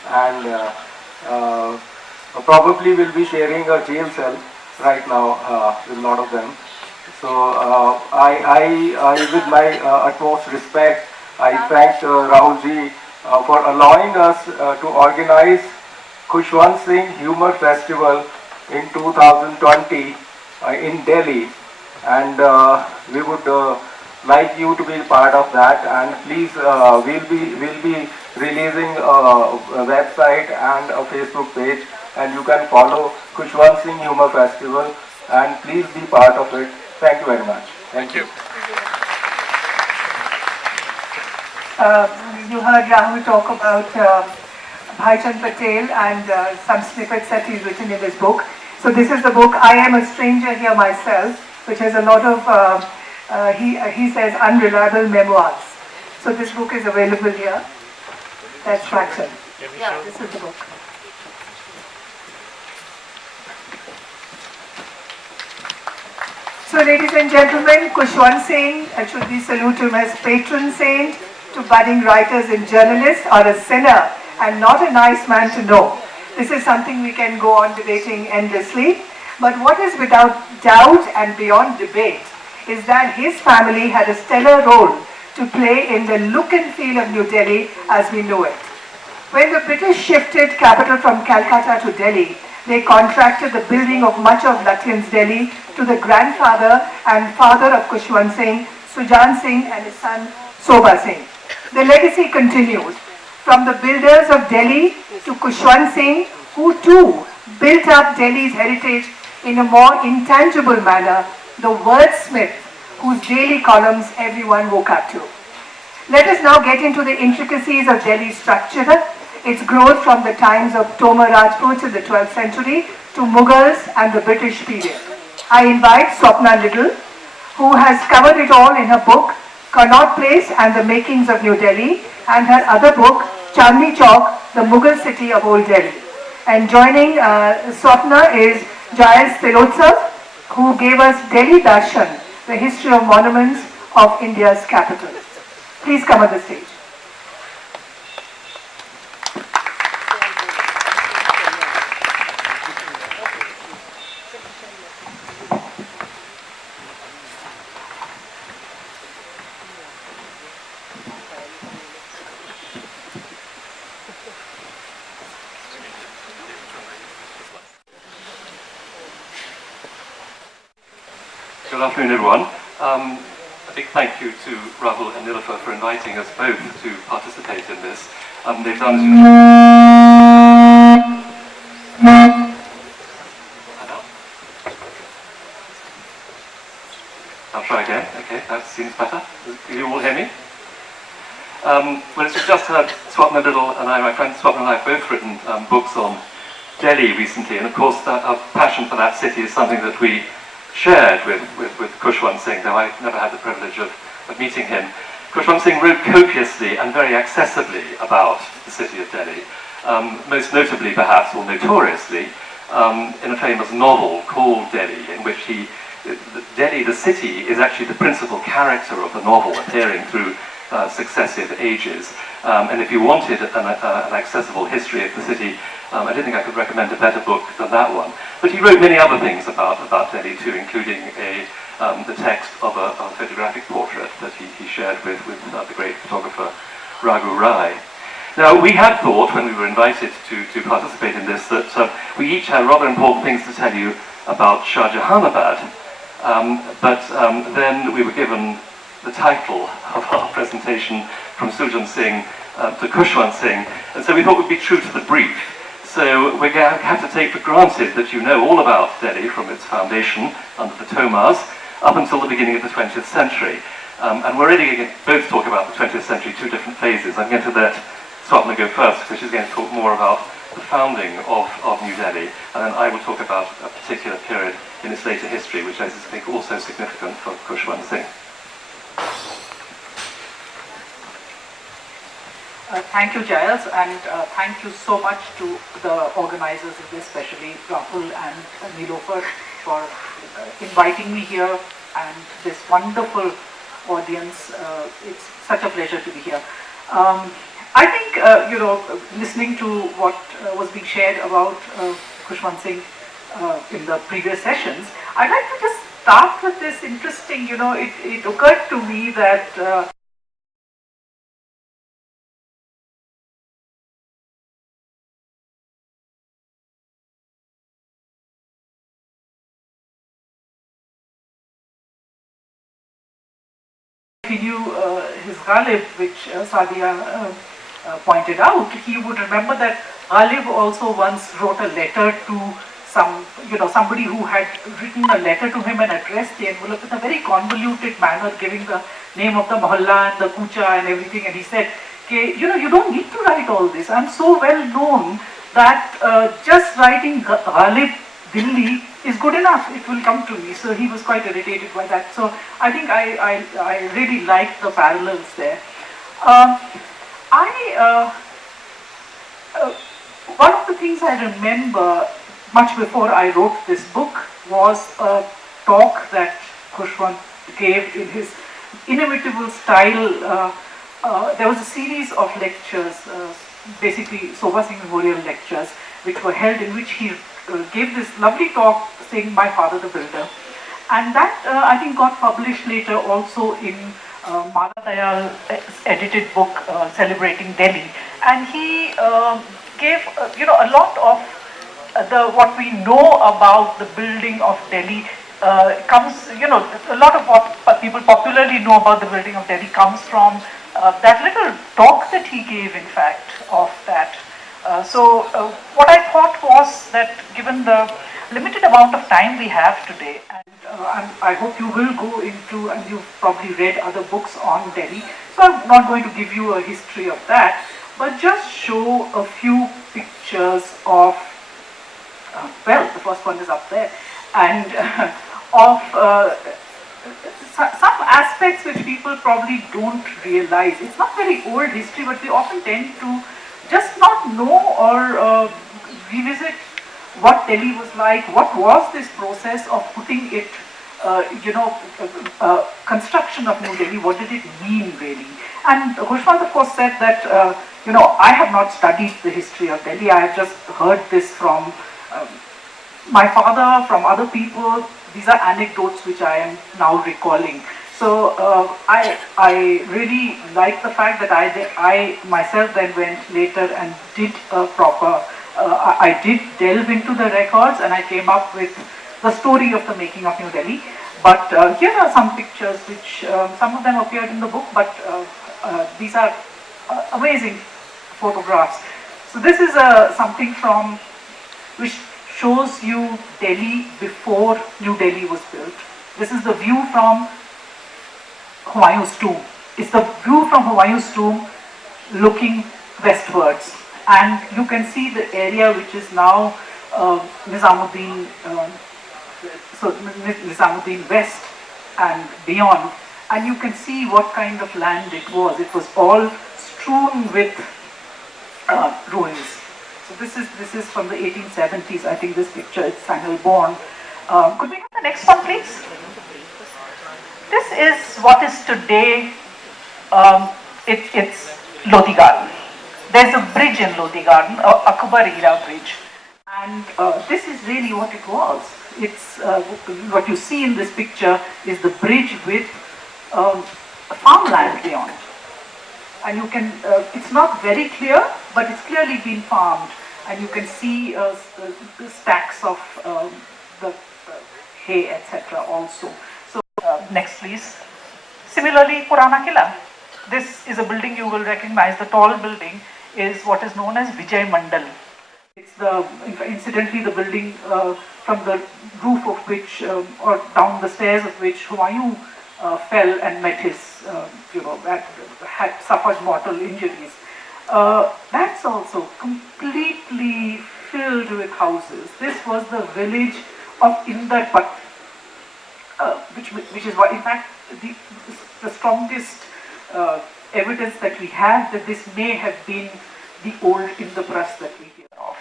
and probably will be sharing a jail cell right now with a lot of them. So I with my utmost respect, I thank Rahul ji for allowing us to organize Khushwant Singh Humor Festival in 2020 in Delhi, and we would like you to be part of that. And please, we'll be releasing a website and a Facebook page, and you can follow Khushwant Singh Humor Festival, and please be part of it. Thank you very much. Thank you. You heard Rahul talk about Bhaichand Patel and some snippets that he's written in his book. So this is the book, I Am a Stranger Here Myself, which has a lot of, he says, unreliable memoirs. So this book is available here. That's Fraction. Yeah, this is the book. So ladies and gentlemen, Khushwant Singh, should we salute him as patron saint to budding writers and journalists, or a sinner and not a nice man to know? This is something we can go on debating endlessly. But what is without doubt and beyond debate is that his family had a stellar role to play in the look and feel of New Delhi as we know it. When the British shifted capital from Calcutta to Delhi, they contracted the building of much of Lutyens' Delhi to the grandfather and father of Khushwant Singh, Sujan Singh and his son Sobha Singh. The legacy continues from the builders of Delhi to Kushwant Singh, who too built up Delhi's heritage in a more intangible manner, the wordsmith whose daily columns everyone woke up to. Let us now get into the intricacies of Delhi's structure, its growth from the times of Tomar Rajputs in the 12th century to Mughals and the British period. I invite Swapna Little, who has covered it all in her book, Connaught Place and the Makings of New Delhi, and her other book, Chandni Chowk, the Mughal City of Old Delhi. And joining Swapna is Giles Tilotsav, who gave us Delhi Darshan, the history of monuments of India's capital. Please come on the stage. Good afternoon, everyone. A big thank you to Rahul and Nilofer for inviting us both to participate in this. They've done, as you know, I'll try again. Okay, that seems better. Can you all hear me? Well, as you just heard, Swapna Little and I, my friend Swapna and I, have both written books on Delhi recently, and of course our passion for that city is something that we shared with Kushwant Singh, though I've never had the privilege of meeting him. Kushwant Singh wrote copiously and very accessibly about the city of Delhi, most notably perhaps, or notoriously, in a famous novel called Delhi, in which Delhi, the city, is actually the principal character of the novel, appearing through successive ages. And if you wanted an accessible history of the city, I don't think I could recommend a better book than that one. But he wrote many other things about Delhi too, including the text of a photographic portrait that he shared with the great photographer Raghu Rai. Now, we had thought, when we were invited to participate in this, that we each had rather important things to tell you about Shah Jahanabad, but then we were given the title of our presentation from Sujan Singh to Kushwant Singh, and so we thought we'd be true to the brief. So we're going to have to take for granted that you know all about Delhi from its foundation under the Tomars up until the beginning of the 20th century. And we're really going to both talk about the 20th century, two different phases. I'm going to let Swapna go first, because she's going to talk more about the founding of New Delhi, and then I will talk about a particular period in its later history, which I think is also significant for Kushwant Singh. Thank you, Giles, and thank you so much to the organizers of this, especially Rahul and Nilofer, for inviting me here, and this wonderful audience. It's such a pleasure to be here. I think, listening to what was being shared about Kushwant Singh in the previous sessions, I'd like to just start with this interesting, it occurred to me that he knew his Ghalib, which Sadia pointed out, he would remember that Ghalib also once wrote a letter to somebody who had written a letter to him and addressed the envelope in a very convoluted manner, giving the name of the mohalla and the kucha and everything, and he said, okay, you don't need to write all this. I'm so well known that just writing Ghalib Delhi is good enough, it will come to me. So he was quite irritated by that. So I think I really like the parallels there. One of the things I remember much before I wrote this book was a talk that Kushwant gave in his inimitable style. There was a series of lectures, basically Sobha Singh Memorial lectures, which were held, in which he gave this lovely talk saying, "My father the builder." And that I think got published later also in Mala Dayal's edited book celebrating Delhi. And he gave a lot of what we know about the building of Delhi, comes, you know, a lot of what people popularly know about the building of Delhi comes from that little talk that he gave, in fact, of that. What I thought was that given the limited amount of time we have today, and I hope you will go into, and you've probably read other books on Delhi, so I'm not going to give you a history of that, but just show a few pictures of, well, the first one is up there, and of some aspects which people probably don't realize. It's not very old history, but we often tend to just not know or revisit what Delhi was like, what was this process of putting it, construction of New Delhi, what did it mean really? And Khushwant of course said that, I have not studied the history of Delhi, I have just heard this from my father, from other people. These are anecdotes which I am now recalling. So I really like the fact that I myself then went later and did a proper, I did delve into the records and I came up with the story of the making of New Delhi. But here are some pictures which, some of them appeared in the book, but these are amazing photographs. So this is something from, which shows you Delhi before New Delhi was built. This is the view from Humayun's tomb. It's the view from Humayun's tomb looking westwards. And you can see the area which is now Nizamuddin, Nizamuddin West and beyond. And you can see what kind of land it was. It was all strewn with ruins. So this is from the 1870s. I think this picture is Samuel Bourne. Could we have the next one, please? This is what is today. It's Lodi Garden. There's a bridge in Lodi Garden, Akbar Era Bridge, and this is really what it was. It's what you see in this picture is the bridge with farmland beyond. And you can, it's not very clear, but it's clearly been farmed. And you can see the stacks of the hay, etc. also. So next please. Similarly, Purana Killa. This is a building you will recognize. The tall building is what is known as Vijay Mandal. It's incidentally the building from the roof of which, or down the stairs of which Humayun fell and met his, had suffered mortal injuries. That's also completely filled with houses. This was the village of Indarpat, which is why, in fact, the strongest evidence that we have that this may have been the old Indraprasth that we hear of.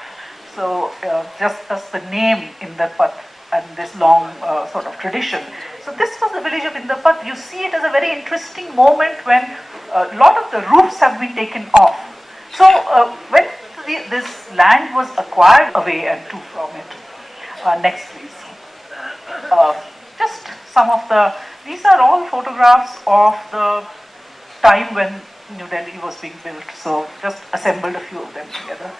So just as the name Indarpat and this long sort of tradition. So this was the village of Indarpat. You see it as a very interesting moment when a lot of the roofs have been taken off. So when this land was acquired away and took from it. Next please. Just some of these are all photographs of the time when New Delhi was being built. So just assembled a few of them together.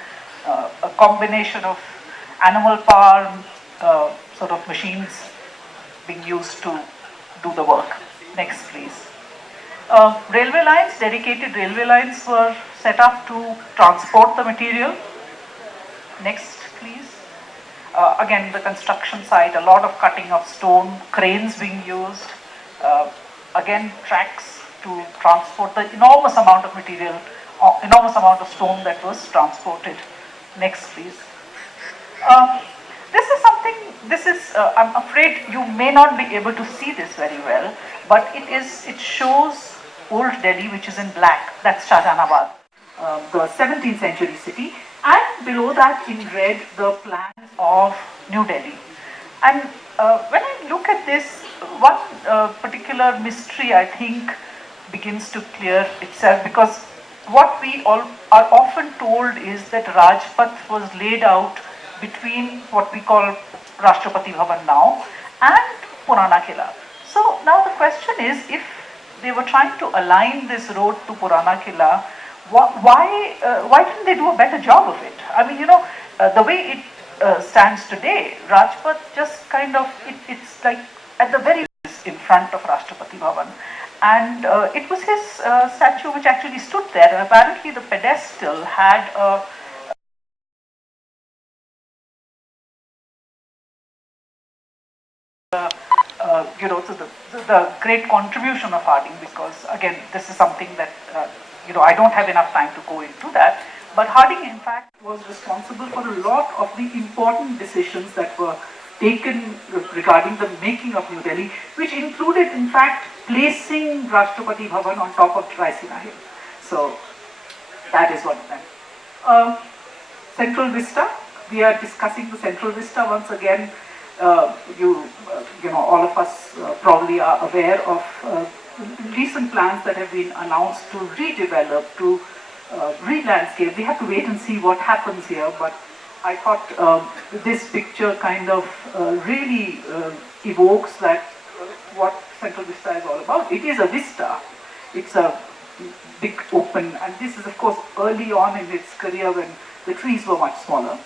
A combination of animal power, sort of machines being used to do the work. Next please. Railway lines, dedicated railway lines were set up to transport the material. Next please. Again, the construction site, a lot of cutting of stone, cranes being used. Again, tracks to transport the enormous amount of material, enormous amount of stone that was transported. Next please. This is something, I'm afraid you may not be able to see this very well, but it shows Old Delhi, which is in black. That's Shahjahanabad, the 17th century city, and below that in red the plans of New Delhi. And when I look at this, one particular mystery I think begins to clear itself, because what we all are often told is that Rajpath was laid out between what we call Rashtrapati Bhavan now and Purana Killa. So now the question is, if they were trying to align this road to Purana Killa, why didn't they do a better job of it? I mean, the way stands today, Rajpath just kind of, it's like at the very in front of Rashtrapati Bhavan. And it was his statue which actually stood there. And apparently the pedestal had a you know, to the great contribution of Harding, because again, this is something that, you know, I don't have enough time to go into that. But Harding, in fact, was responsible for a lot of the important decisions that were taken regarding the making of New Delhi, which included, in fact, placing Rashtrapati Bhavan on top of Raisina Hill. So that is one of them. Central Vista, we are discussing the Central Vista once again. You know, all of us probably are aware of recent plans that have been announced to redevelop, to re-landscape. We have to wait and see what happens here, but I thought this picture kind of really evokes that what Central Vista is all about. It is a vista. It's a big open, and this is of course early on in its career when the trees were much smaller.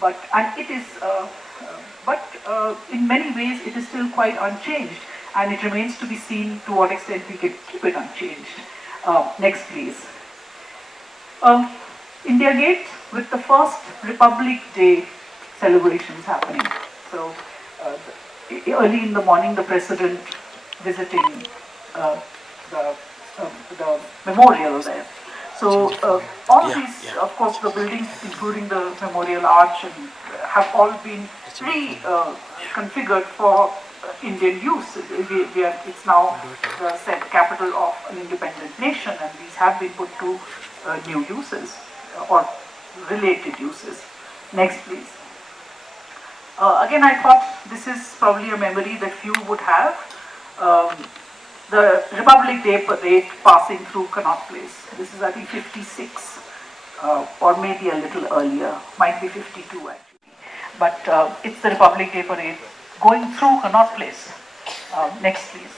But and it is, in many ways it is still quite unchanged, and it remains to be seen to what extent we can keep it unchanged. Next, please. India Gate, with the first Republic Day celebrations happening. So early in the morning, the President visiting the memorial there. So all of these, of course, the buildings, including the Memorial Arch, have all been reconfigured for Indian use. It's now the said capital of an independent nation, and these have been put to new uses or related uses. Next, please. Again, I thought this is probably a memory that few would have. The Republic Day parade passing through Connaught Place. This is, I think, 56, or maybe a little earlier, might be 52 actually. But it's the Republic Day parade going through Connaught Place. Next, please.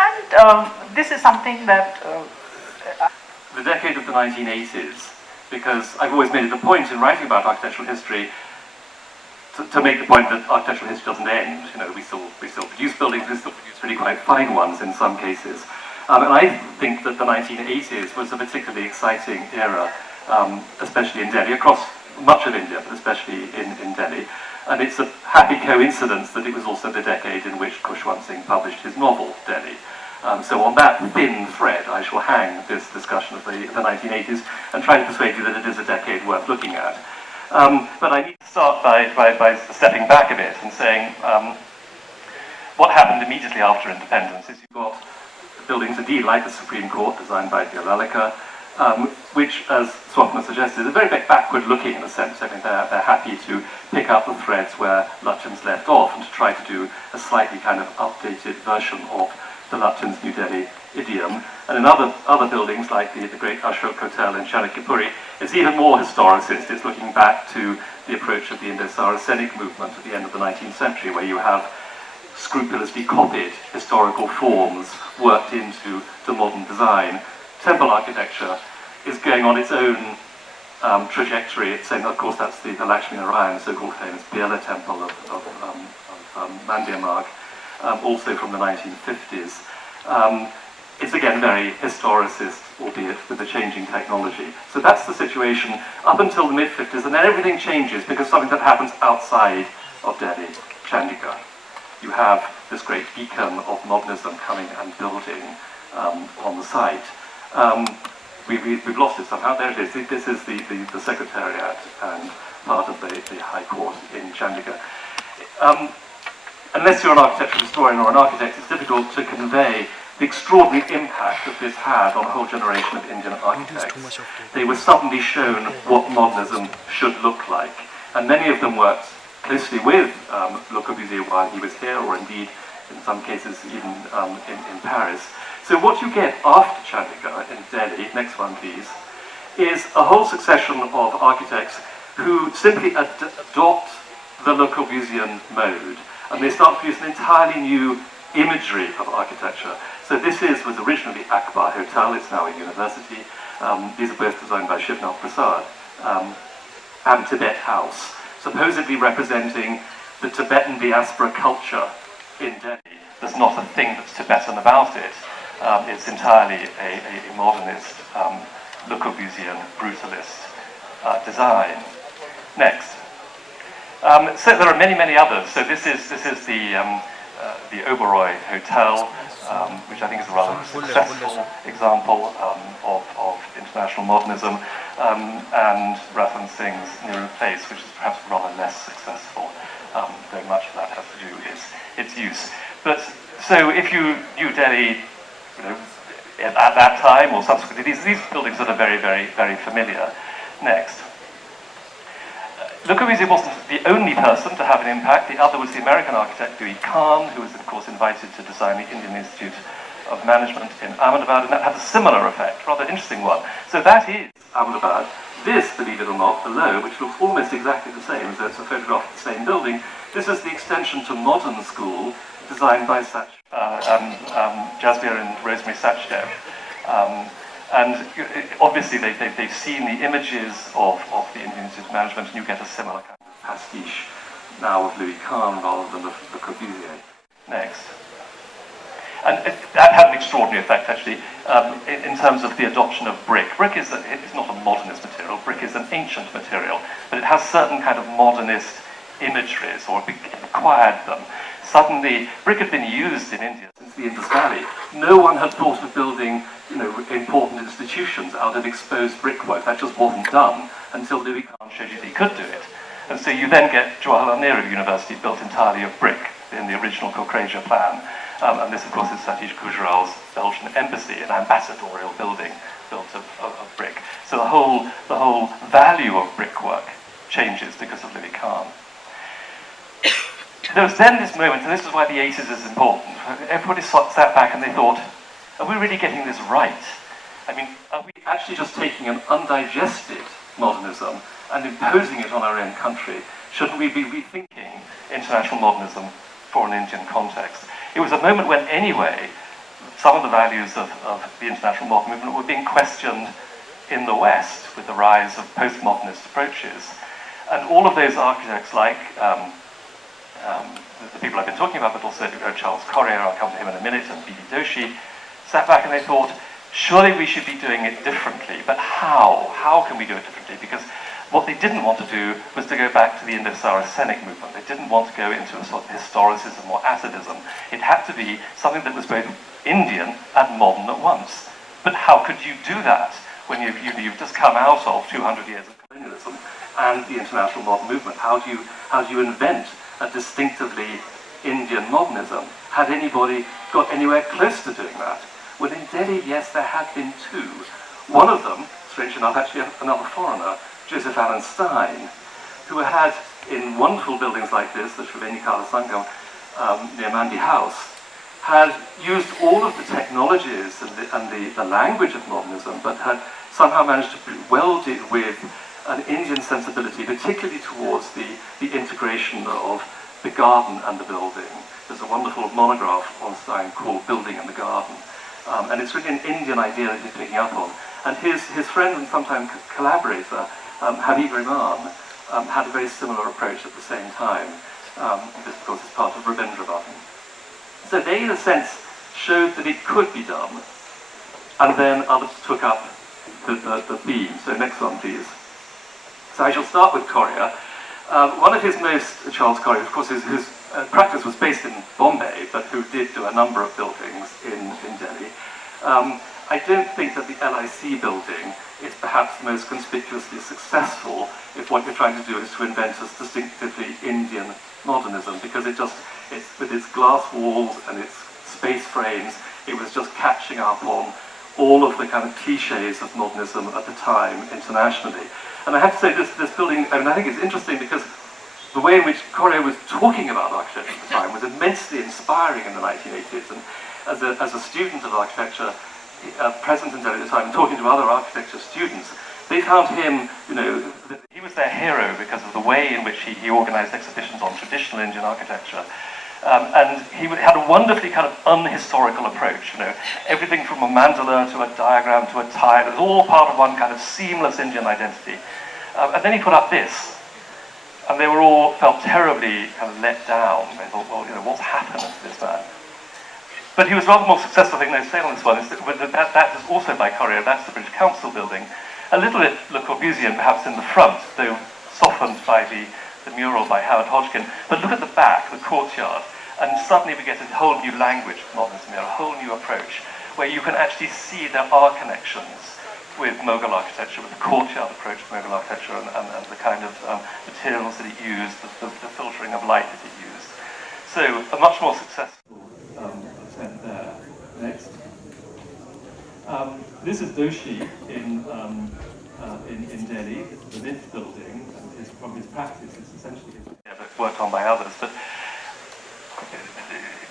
And this is something that... the decade of the 1980s, because I've always made it a point in writing about architectural history to make the point that architectural history doesn't end. You know, we still produce buildings, we still produce really quite fine ones in some cases. And I think that the 1980s was a particularly exciting era, especially in Delhi, across much of India, but especially in Delhi. And it's a happy coincidence that it was also the decade in which Khushwant Singh published his novel, Delhi. So on that thin thread, I shall hang this discussion of the 1980s and try to persuade you that it is a decade worth looking at. But I need to start by stepping back a bit and saying what happened immediately after independence is you've got buildings indeed like the Supreme Court, designed by Lalika, which, as Swapna suggested, is a very bit backward looking in a sense. I think they're happy to pick up the threads where Lutyens left off and to try to do a slightly kind of updated version of the Lutyens New Delhi idiom. And in other buildings like the great Ashok Hotel in Chanakyapuri, it's even more historicist. It's looking back to the approach of the Indo-Saracenic movement at the end of the 19th century, where you have scrupulously copied historical forms worked into the modern design. Temple architecture is going on its own trajectory. It's saying, of course, that's the Lakshmi Narayan, so-called famous Birla temple of Mandir Marg, also from the 1950s. It's again very historicist, albeit with a changing technology. So that's the situation up until the mid-50s, and then everything changes because something that happens outside of Delhi, Chandigarh. You have this great beacon of modernism coming and building on the site. We've lost it somehow. There it is. This is the Secretariat and part of the High Court in Chandigarh. Unless you're an architectural historian or an architect, it's difficult to convey the extraordinary impact that this had on a whole generation of Indian architects. They were suddenly shown what modernism should look like. And many of them worked closely with Le Corbusier while he was here, or indeed, in some cases, even in Paris. So what you get after Chandigarh in Delhi, next one please, is a whole succession of architects who simply adopt the Le Corbusian mode, and they start to produce an entirely new imagery of architecture. So this was originally Akbar Hotel, it's now a university. These are both designed by Shivnath Prasad, and Tibet House. supposedly representing the Tibetan diaspora culture in Delhi. There's not a thing that's Tibetan about it. It's entirely a modernist, Le Corbusian, brutalist design. Next. So there are many, many others. So this is the Oberoi Hotel, which I think is a rather successful example of international modernism, and Ratan Singh's Nehru Place, which is perhaps rather less successful. Very much of that has to do with its use. But so if you knew Delhi, at that time or subsequently, these buildings that are very, very, very familiar. Next. Le Corbusier wasn't the only person to have an impact. The other was the American architect Louis Kahn, who was, of course, invited to design the Indian Institute of Management in Ahmedabad, and that had a similar effect, rather interesting one. So that is Ahmedabad. This, believe it or not, below, which looks almost exactly the same, as though it's a photograph of the same building, this is the extension to Modern School, designed by Jasbir and Rosemary Sachdev. And obviously they've seen the images of the Indian Institute of Management, and you get a similar kind of pastiche now of Louis Kahn rather than of Le Corbusier. Next. And that had an extraordinary effect, actually, in terms of the adoption of brick. Brick is not a modernist material. Brick is an ancient material, but it has certain kind of modernist imageries, or it acquired them. Suddenly, brick had been used in India since the Indus Valley. No one had thought of building, important institutions out of exposed brickwork. That just wasn't done until Louis Kahn showed you that he could do it. And so you then get Jawaharlal Nehru University built entirely of brick in the original Kokreja plan. And this, of course, is Satish Gujaral's Belgian embassy, an ambassadorial building built of brick. So the whole value of brickwork changes because of Louis Kahn. There was then this moment, and this is why the 80s is important. Everybody sat back and they thought, are we really getting this right? I mean, are we actually just taking an undigested modernism and imposing it on our own country? Shouldn't we be rethinking international modernism for an Indian context? It was a moment when, anyway, some of the values of the international modern movement were being questioned in the West with the rise of postmodernist approaches. And all of those architects, like the people I've been talking about, but also Charles Correa, I'll come to him in a minute, and B.D. Doshi, sat back and they thought, surely we should be doing it differently, but how? How can we do it differently? Because what they didn't want to do was to go back to the Indo-Saracenic movement. They didn't want to go into a sort of historicism or atavism. It had to be something that was both Indian and modern at once. But how could you do that when you've just come out of 200 years of colonialism and the international modern movement? How do you invent a distinctively Indian modernism? Had anybody got anywhere close to doing that? Well, in Delhi, yes, there had been two. One of them, strange enough, actually another foreigner, Joseph Allen Stein, who had, in wonderful buildings like this, the Triveni Kala Sangam near Mandi House, had used all of the technologies and the language of modernism, but had somehow managed to weld it with an Indian sensibility, particularly towards the integration of the garden and the building. There's a wonderful monograph on Stein called Building in the Garden. And it's really an Indian idea that he's picking up on. And his friend and sometime collaborator, Habib Rahman, had a very similar approach at the same time. This, of course, is part of Rabindra Bhavan. So they, in a sense, showed that it could be done, and then others took up the theme. So next one, please. So I shall start with Correa. One of his most, Charles Correa, of course, whose practice was based in Bombay, but who did do a number of buildings in Delhi. I don't think that the LIC building is perhaps the most conspicuously successful if what you're trying to do is to invent a distinctively Indian modernism, because it's with its glass walls and its space frames, it was just catching up on all of the kind of cliches of modernism at the time internationally. And I have to say, this building, I mean, I think it's interesting because the way in which Correa was talking about architecture at the time was immensely inspiring in the 1980s. And as a student of architecture, present in Delhi at the time, talking to other architecture students, they found him, he was their hero because of the way in which he organized exhibitions on traditional Indian architecture. And he had a wonderfully kind of unhistorical approach, everything from a mandala to a diagram to a tile, it was all part of one kind of seamless Indian identity. And then he put up this. And they were all felt terribly kind of let down. They thought, well, what's happened to this man? But he was rather more successful. I think no sale on this one. That is also by Courier. That's the British Council building. A little bit Le Corbusier perhaps in the front, though softened by the mural by Howard Hodgkin. But look at the back, the courtyard, and suddenly we get a whole new language of modernism, a whole new approach, where you can actually see there are connections with Mughal architecture, with the courtyard approach of Mughal architecture, and the kind of materials that it used, the filtering of light that it used. So a much more successful attempt there. Next. This is Doshi in Delhi, the Lift building, and from his practice, it's essentially worked on by others. But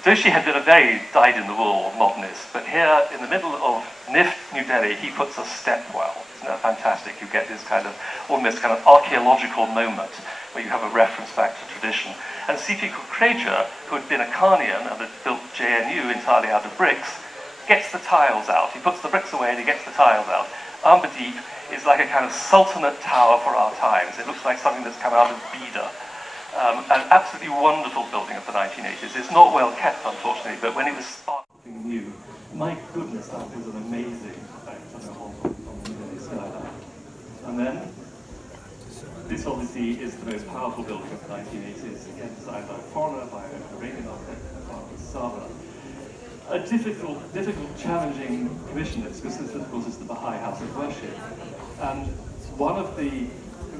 Doshi had been a very dyed-in-the-wool modernist, but here in the middle of NIFT, New Delhi, he puts a stepwell. Isn't that fantastic? You get this kind of, almost kind of archaeological moment where you have a reference back to tradition. And C.P. Kukreja, who had been a Carnian and had built JNU entirely out of bricks, gets the tiles out. He puts the bricks away and he gets the tiles out. Amberdeep is like a kind of sultanate tower for our times. It looks like something that's come out of Bida. An absolutely wonderful building of the 1980s. It's not well kept, unfortunately, but when it was sparkling new, my goodness, that was an amazing effect on the Delhi skyline. And then, this obviously is the most powerful building of the 1980s, again designed by a foreigner, by an Iranian architect, Sadia. A difficult, challenging commission, because this, of course, is the Baha'i house of worship. And one of the,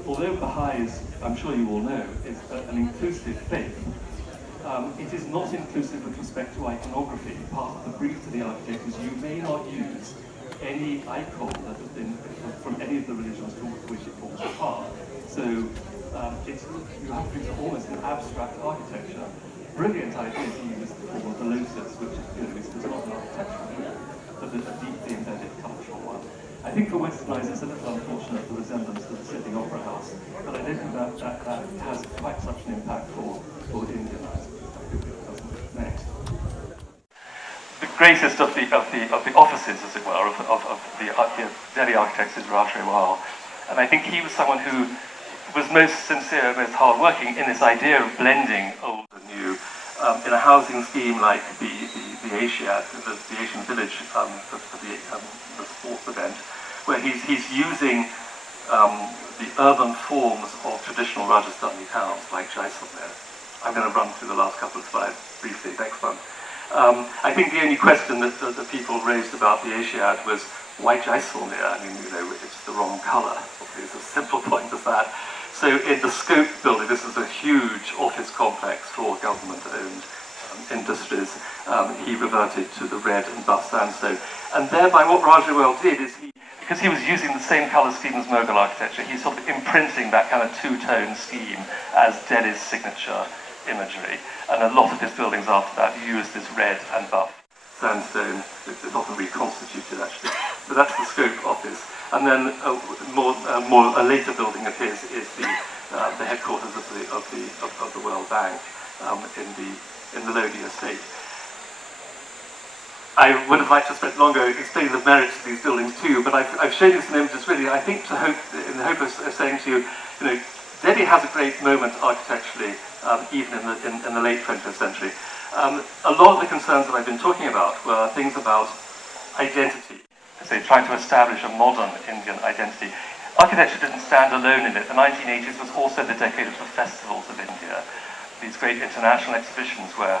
although Baha'is, I'm sure you all know, is an inclusive faith, it is not inclusive with respect to iconography. Part of the brief to the architect is you may not use any icon that has been from any of the religions to which it forms a part. So you have to use almost an abstract architecture. Brilliant idea to use the form of the lotus, which is not an architectural form, but a deeply embedded cultural one. I think for Westernizers it's a little unfortunate, the resemblance to the Sydney Opera House, but I don't think that has quite such an impact for Indianizers. Next. The greatest of the offices, as it were, of the Delhi architects is Raj Rewal, and I think he was someone who was most sincere, most hard-working in this idea of blending old and new in a housing scheme like the Asiad, the Asian Village for the sports event, where he's using the urban forms of traditional Rajasthani towns like Jaisalmer. I'm going to run through the last couple of slides briefly. Next one. I think the only question that people raised about the Asiad was, why Jaisalmer? I mean, it's the wrong colour. It's a simple point of that. So in the Scope building, this is a huge office complex for government-owned industries. He reverted to the red and buff sandstone. And thereby what Raj Rewal did is because he was using the same colour scheme as Mughal architecture, he's sort of imprinting that kind of two-tone scheme as Delhi's signature imagery. And a lot of his buildings after that use this red and buff sandstone. It's often reconstituted, actually. But that's the Scope office. And then a later building of his is the headquarters of the World Bank in the Lodi estate. I would have liked to spend longer explaining the merits of these buildings too, but I've shown you some images really, I think, in the hope of saying to you, Delhi has a great moment architecturally, even in the late 20th century. A lot of the concerns that I've been talking about were things about identity. So trying to establish a modern Indian identity. Architecture didn't stand alone in it. The 1980s was also the decade of the festivals of India. These great international exhibitions where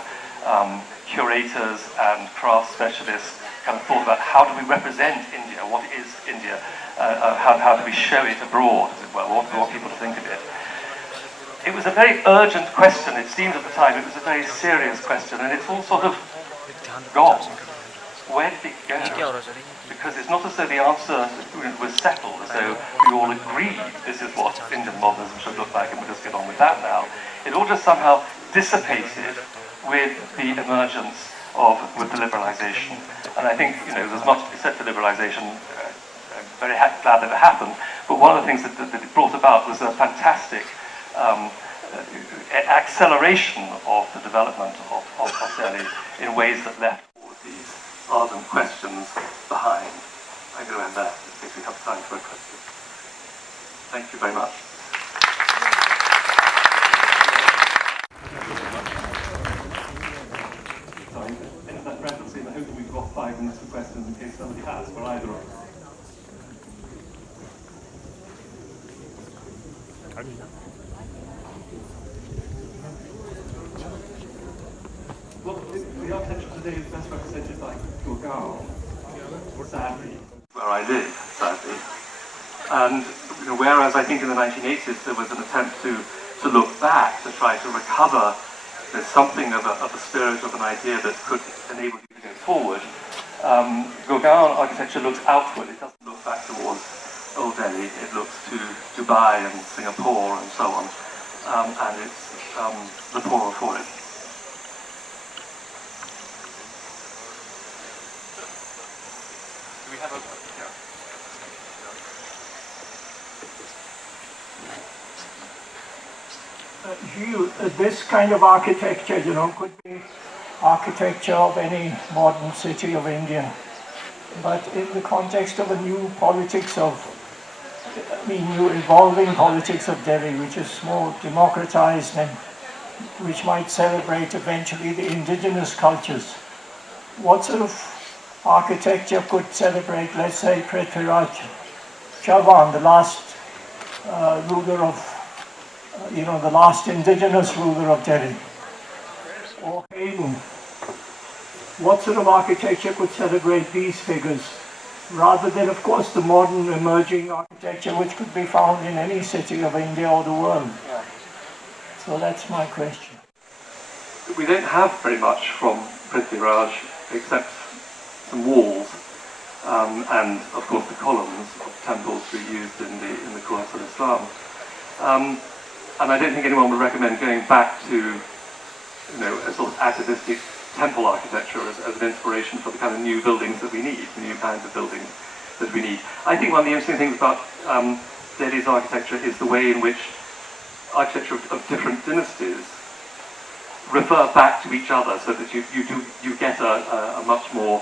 curators and craft specialists kind of thought about how do we represent India, what is India, how do we show it abroad, as it were, what we want people to think of it. It was a very urgent question, it seemed at the time, it was a very serious question, and it's all sort of gone. Where did it go? Because it's not as though the answer was settled, as though we all agreed this is what Indian modernism should look like and we'll just get on with that now. It all just somehow dissipated with the emergence with the liberalisation. And I think, there's much to be said for liberalisation. I'm very glad that it happened. But one of the things that it brought about was a fantastic acceleration of the development of Delhi in ways that left all of these ardent questions behind. I'm going to end there in case we have time for a question. Thank you very much. got 5 minutes for questions in case somebody has, for either of us. Well, the architecture today is best represented by Gurgaon, sadly, where I live, sadly. And whereas I think in the 1980s there was an attempt to look back, to try to recover something of a spirit of an idea that could enable you to go forward, Gurgaon architecture looks outward. It doesn't look back towards Old Delhi. It looks to Dubai and Singapore and so on, and it's the poorer for it. Do we have a... Gilles, this kind of architecture, could be architecture of any modern city of India. But in the context of a new politics new evolving politics of Delhi, which is more democratized and which might celebrate eventually the indigenous cultures, what sort of architecture could celebrate, let's say, Prithviraj Chauhan, the last ruler of the last indigenous ruler of Delhi, or Hayden? What sort of architecture could celebrate these figures, rather than, of course, the modern emerging architecture which could be found in any city of India or the world? So that's my question. We don't have very much from Prithviraj except some walls and, of course, the columns of temples we used in the course of Islam. And I don't think anyone would recommend going back to, a sort of atavistic temple architecture as an inspiration for the kind of new buildings that we need, the new kinds of buildings that we need. I think one of the interesting things about Delhi's architecture is the way in which architecture of different dynasties refer back to each other, so that you get a much more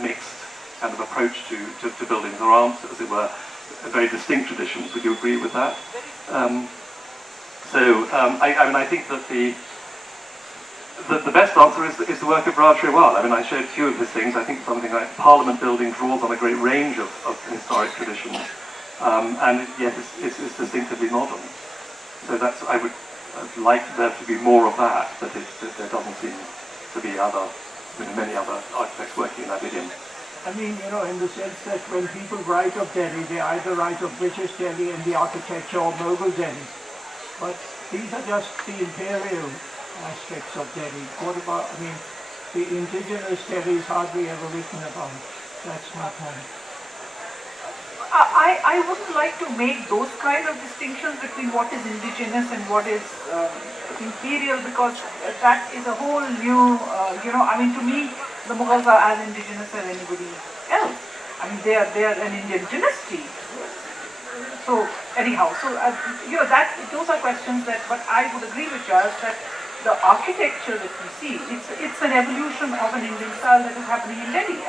mixed kind of approach to buildings. There aren't, as it were, very distinct traditions. Would you agree with that? I think that the best answer is the work of Raj Rewal. I showed a few of his things. I think something like Parliament Building draws on a great range of historic traditions, and yet it's distinctively modern. So I'd like there to be more of that, but there doesn't seem to be many other architects working in that idiom. In the sense that when people write of Delhi, they either write of British Delhi and the architecture or Mughal Delhi. But these are just the imperial aspects of Delhi. What about, the indigenous Delhi is hardly ever written about. That's my point. I wouldn't like to make those kind of distinctions between what is indigenous and what is imperial, because that is a whole new, to me, the Mughals are as indigenous as anybody else. They are an Indian dynasty. So anyhow, those are questions but I would agree with Charles that the architecture that we see, it's an evolution of an Indian style that is happening in Delhi.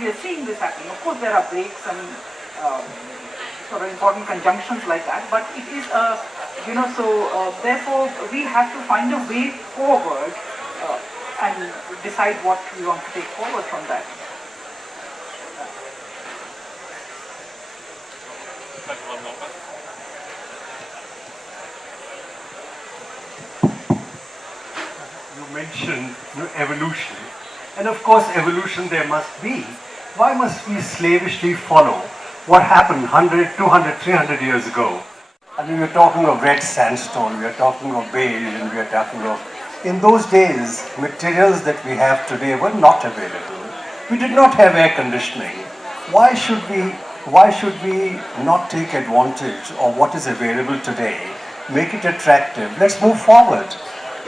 We are seeing this happening. Of course, there are breaks and sort of important conjunctions like that, but it is therefore we have to find a way forward and decide what we want to take forward from that. You mentioned evolution, and of course evolution there must be. Why must we slavishly follow what happened 100, 200, 300 years ago? We're talking of red sandstone, we are talking of beige, and we are talking of... In those days, materials that we have today were not available. We did not have air conditioning. Why should we not take advantage of what is available today, make it attractive? Let's move forward.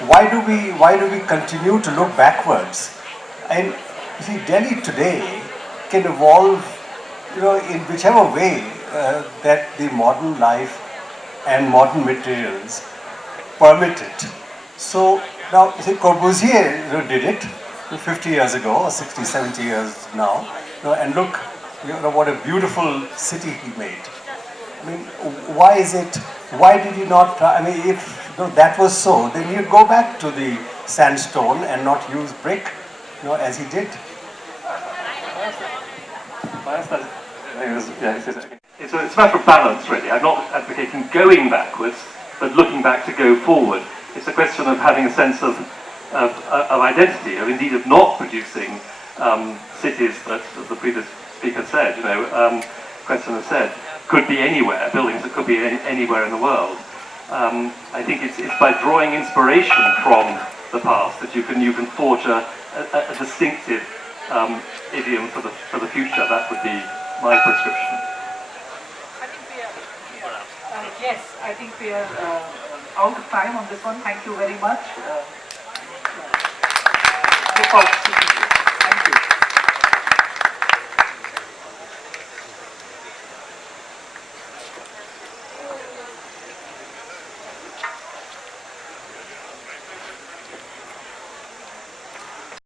Why do we continue to look backwards? And you see, Delhi today can evolve, in whichever way that the modern life and modern materials permit it. So now, you see, Corbusier did it 50 years ago, or 60, 70 years now, and look, what a beautiful city he made. Why did he not, if that was so, then he'd go back to the sandstone and not use brick, as he did. It's a matter of balance, really. I'm not advocating going backwards, but looking back to go forward. It's a question of having a sense of identity, or indeed of not producing cities that, as the previous speaker said, question has said, could be anywhere, buildings that could be anywhere in the world. I think it's by drawing inspiration from the past that you can forge a distinctive idiom for the future. That would be my prescription. Yes, I think we are out of time on this one. Thank you very much. Look forward to